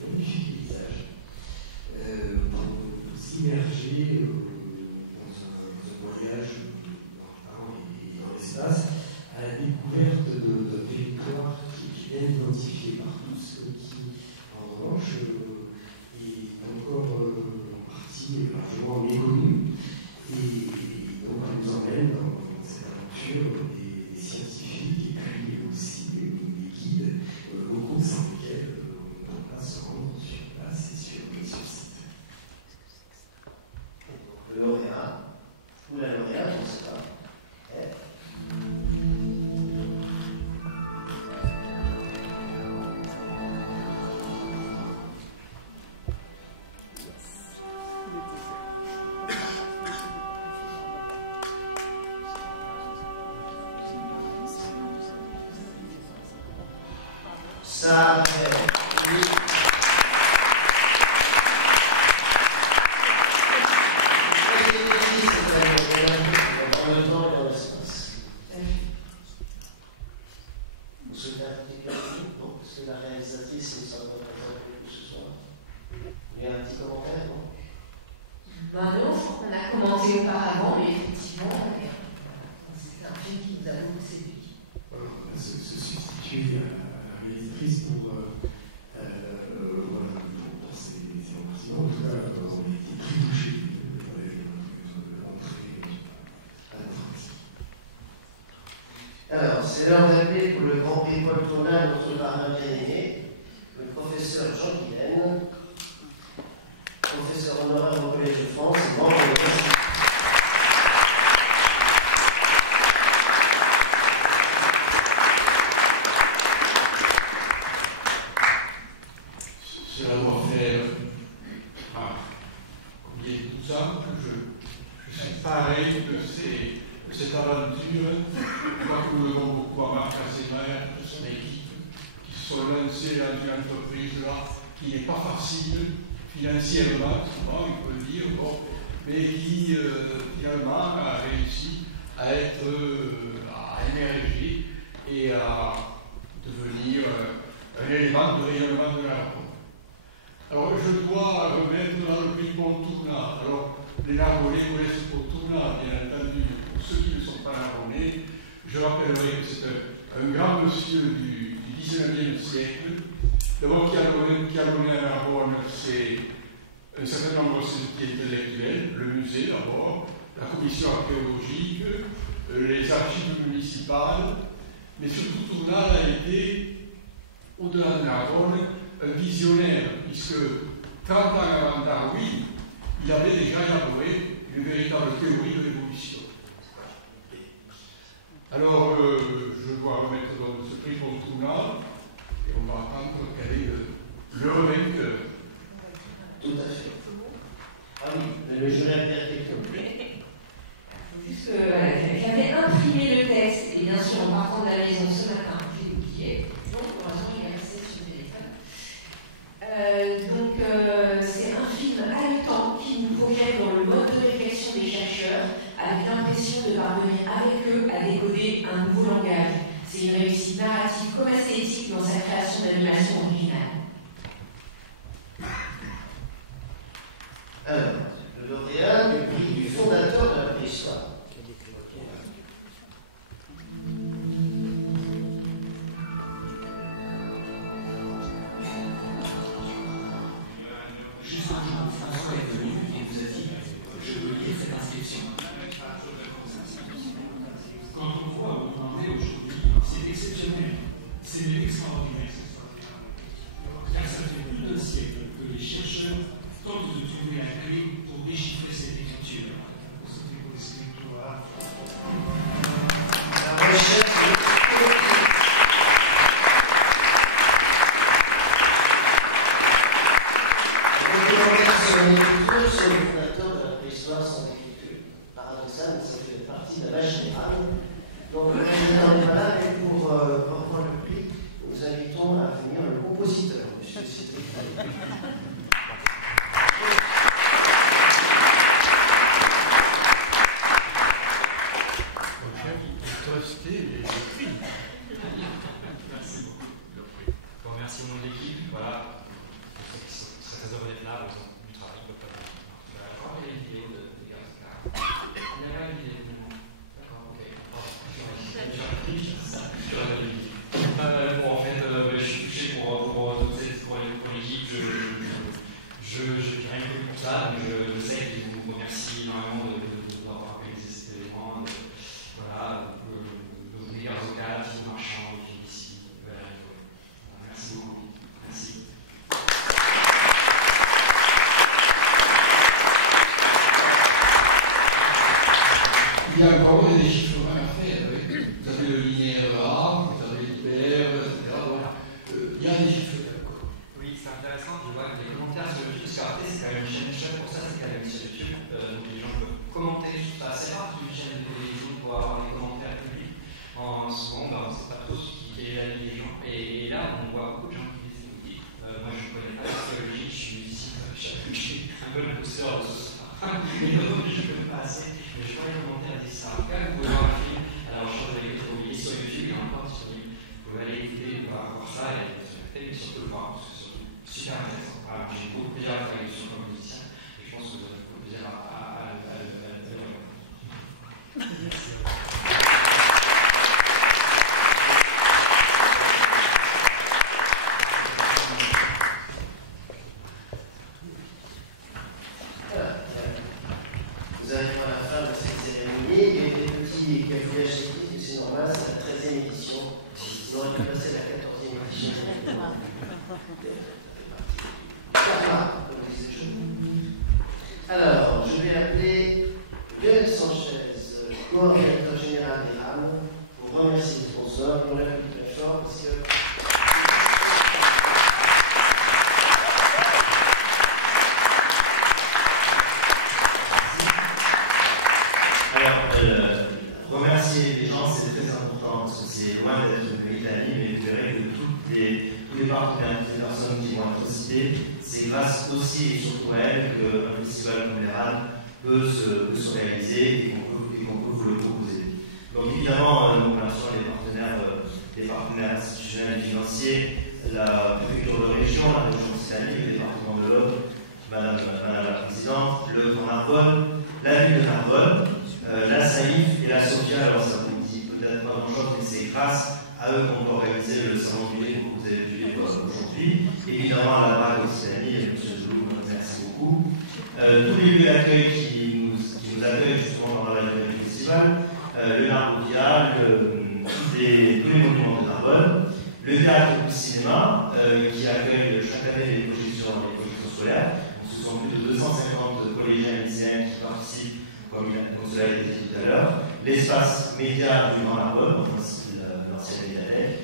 magnifiques paysages, pour s'immerger dans un voyage dans l'espace, à la découverte de territoires qui est bien identifié par tous, qui, en revanche, est encore en partie largement méconnu, et donc on nous emmène dans cette aventure des scientifiques et puis aussi des guides locaux sans lesquels on ne peut pas se rendre sur place et sur site. Le lauréat, ou la lauréate, on ne sait pas. Ça oui. Dans le temps et dans l'espace. Vous souhaitez ajouter quelque chose? Non, parce que la réalisatrice ne sera pas présente ce soir. Il y a un petit commentaire, non? Ben non, je crois qu'on a commenté auparavant, mais effectivement, c'est un film qui nous a beaucoup séduit. Se substituer à la réalisatrice pour ces remerciements. En tout cas, on a été très touchés de l'entrée à la France. Alors, c'est l'heure d'appeler pour le Grand Prix Paul Thomas notre parrain bien-aimé, le professeur Jean Guilaine, professeur honoraire au Collège de France et membre de l'Institut. C'est avoir fait oublier tout ça, je suis pareil de cette aventure. Je crois que nous devons beaucoup à Marc Cassémer, son équipe, qui se sont lancés dans une entreprise là, qui n'est pas facile financièrement, souvent il faut le dire, bon, mais qui finalement a réussi à émerger et à devenir un élément de rayonnement de la rencontre. Alors, je dois remettre dans le prix Pontouna. Alors, les Narbonnais connaissent Pontouna, bien entendu. Pour ceux qui ne sont pas Narbonnais, je rappellerai que c'est un grand monsieur du XIXe siècle. D'abord, qui a donné à Narbonne, c'est un certain nombre de sociétés intellectuelles, le musée d'abord, la commission archéologique, les archives municipales, mais surtout Tournal a été, au-delà de Narbonne, un visionnaire, puisque 30 ans avant Darwin, il avait déjà élaboré une véritable théorie de l'évolution. Alors, je dois remettre donc ce prix Pontouna, et on va attendre quel est le vainqueur. Tout à fait. Ah oui, le jury a bien été Juste j'avais imprimé le texte, et bien sûr en partant de la maison ce matin, j'ai oublié. Donc heureusement il est resté sur le téléphone. C'est un film haletant qui nous projette dans le mode de réflexion des chercheurs, avec l'impression de parvenir avec eux à décoder un nouveau langage. C'est une réussite narrative comme esthétique dans sa création d'animation originale. Alors, le lauréat du prix du fondateur de la préhistoire. Juste un jour, François est venu et vous a dit je veux lire cette inscription. Quand on voit où on en est aujourd'hui, c'est exceptionnel, c'est même extraordinaire. Car ça fait plus d'un siècle que les chercheurs tentent de trouver la clé pour déchiffrer cette écriture. Pour ce qui est pour l'escriture. La recherche sur les fondateurs de la préhistoire sans écriture. Paradoxal, mais ça fait partie de la vache générale. Donc, on est dans les malades et pour reprendre le prix, nous invitons à venir le compositeur, M. Cédric. Merci beaucoup. Bon, merci au nom de l'équipe. Voilà. C'est très heureux d'être là. Du travail. D'accord, il y a une vidéo de gars. Il n'y a pas une vidéo. D'accord, ok. Bon, en fait, je suis touché pour l'équipe. Je n'ai rien fait pour ça, mais je sais que je vous remercie énormément d'avoir organisé cet événement. Voilà, d'ouvrir au cadre, Philippe Marchand, Philippe ici. Merci beaucoup. Merci. Il y a encore des déchiffrements à faire. Vous avez le linéaire A, vous avez l'hyper, etc. Donc, il y a des chiffres encore. Oui, c'est intéressant. Je vois que les commentaires sur YouTube, parce qu'Arte, c'est quand même une chaîne chef pour ça, c'est quand même une chaîne YouTube. Donc les gens peuvent commenter. C'est assez rare qu'une chaîne de télévision pour avoir des commentaires publics. Souvent, on ne sait pas trop quel est l'avis des gens. Et là, on voit beaucoup de gens qui disent oui. Moi, je ne connais pas l'archéologie, je suis musicien, je suis un peu le pousseur de ce soir. Je ne connais pas assez. Mais je vois les commentaires disent ça. En tout cas, vous pouvez voir le film à la recherche de l'électroblier sur YouTube, il est encore disponible. Vous pouvez aller écouter, vous pouvez voir ça et mais surtout le voir, parce que c'est super intéressant. Voilà, j'ai beaucoup de plaisir à travailler dessus comme musicien et je pense que vous avez beaucoup de plaisir à le voir. Merci. Nous arrivons à la fin de cette cérémonie et des petits cafouillages techniques, c'est normal, c'est la 13e édition. On aurait pu passer la 14e édition. Alors, je vais appeler Gaël Sanchez, co-organisateur général des RAM, pour remercier les sponsors. On l'a fait très fort parce que. Remercier les gens, c'est très important parce que c'est loin d'être une qualité, mais vous verrez que tous les partenaires, toutes les personnes qui vont être citées, c'est grâce aussi et surtout à elles qu'un festival comme les RAN peut se réaliser et qu'on peut vous le proposer. Donc évidemment, nous remercions les partenaires institutionnels et financiers, la préfecture de région, la région Occitanie, le département de l'Aude, Madame la Présidente, le Grand Narbonne, la ville de Narbonne, la Saïf et la Sofia. Alors ça vous dit peut-être pas grand-chose, mais c'est grâce à eux qu'on peut organiser le salon du livre que vous avez vu aujourd'hui. Évidemment, à la BAC Occitanie, M. Zoulou, merci beaucoup. Tous les lieux d'accueil qui nous accueillent justement dans la région du festival, le Narbovia, tous les monuments de Narbonne, le théâtre du cinéma qui accueille chaque année les projections scolaires. Donc, ce sont plus de 250 collégiens et lycéens qui participent, comme cela a été dit tout à l'heure. L'espace média du Grand Narbonne, donc l'ancienne médiathèque.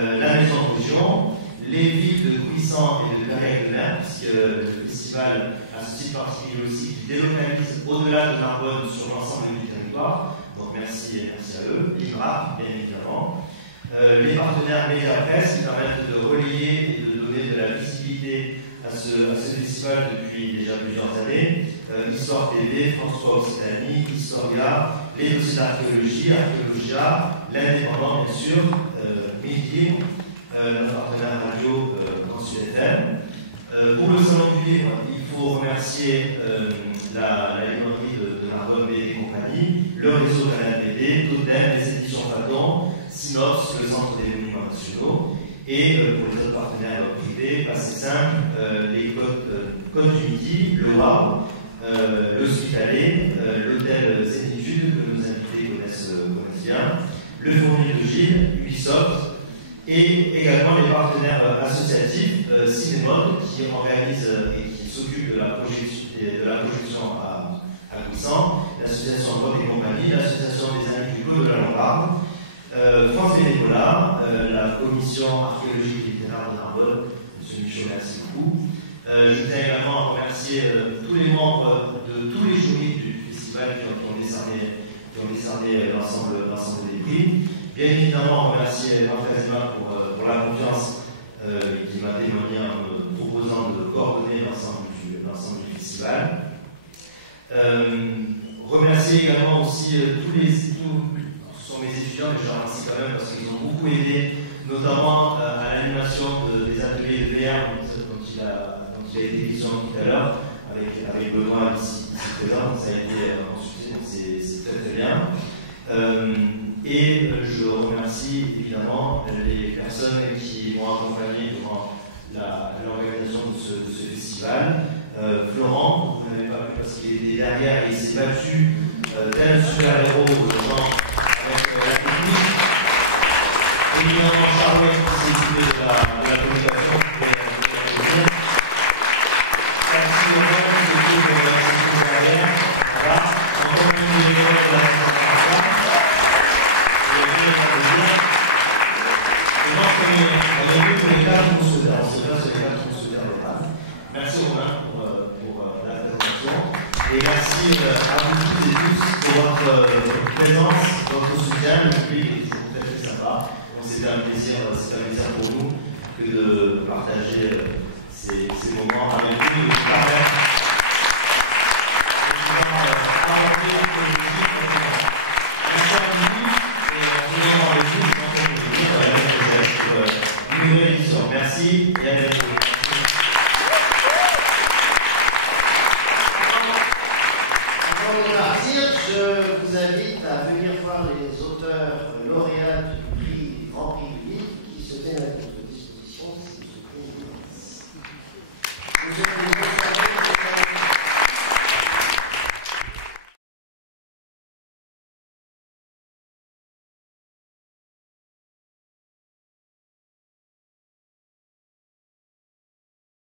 la maison de région, les villes de Couissant et de Carrière-de-Mer, puisque le festival a ce site particulier aussi qui délocalise au-delà de Narbonne sur l'ensemble du territoire. Donc merci à eux, l'INRA bien évidemment. Les partenaires Média Presse qui permettent de relayer et de donner de la visibilité à ce festival depuis déjà plusieurs années. Histoire TV, François Occitanie, Historia, les dossiers d'archéologie, Archéologia, l'Indépendant bien sûr, Midi, notre partenaire radio dans Sud FM. Pour le Salon du Livre, il faut remercier la librairie de Narbonne et compagnie, le réseau Canal BD, Totem, les éditions Faton, Synops, le Centre des Monuments Nationaux, et pour les autres partenaires privés, assez simple, les Côtes du Midi, le WAW, l'Hospitalet, l'Hôtel Zénitude, que nos invités connaissent bien, le Fournil de Gilles, Ubisoft, et également les partenaires associatifs, Cinémode, qui organise et qui s'occupe de la projection à Couissant, l'association Vogue et compagnie, l'association des Amis du Clos de la Lombarde, France Bénévolat, la commission archéologique et littéraire de Narbonne, M. Michaud, merci beaucoup. Je tiens également à remercier tous les membres de tous les jurys du festival qui ont décerné l'ensemble des prix. Bien évidemment, remercier Raphaël Zema pour la confiance qui m'a témoigné en me proposant de coordonner l'ensemble du festival. Remercier également aussi ce sont mes étudiants, mais je les remercie quand même parce qu'ils ont beaucoup aidé, notamment à l'animation des ateliers de VR dont il a été question tout à l'heure, avec Benoît ici présent, ça a été un succès, donc c'est très très bien. Et je remercie évidemment les personnes qui m'ont accompagné durant l'organisation de ce festival. Florent, vous n'avez pas vu parce qu'il était derrière et il s'est battu tel super-héros avec la technique. Évidemment, Charlotte qui s'est occupé de la communication. Merci aux gens qui s'occupent de la sécurité derrière. Voilà, encore une vidéo de la sécurité. Et donc, on a vu que les 4 mousquetaires, on se place sur les 4 mousquetaires locaux. Merci Romain pour la présentation. Et merci à vous toutes et tous pour votre présence, votre soutien. Le public est toujours très très sympa. C'était un plaisir pour nous que de partager ces moments avec vous et de permettre apporter notre musique. Merci à vous et en ce moment avec vous, je pense que vous dire pour une nouvelle édition. Merci et à bientôt. Avant de partir, je vous invite à venir voir les auteurs lauréats du Grand Prix du Livre qui se tiennent à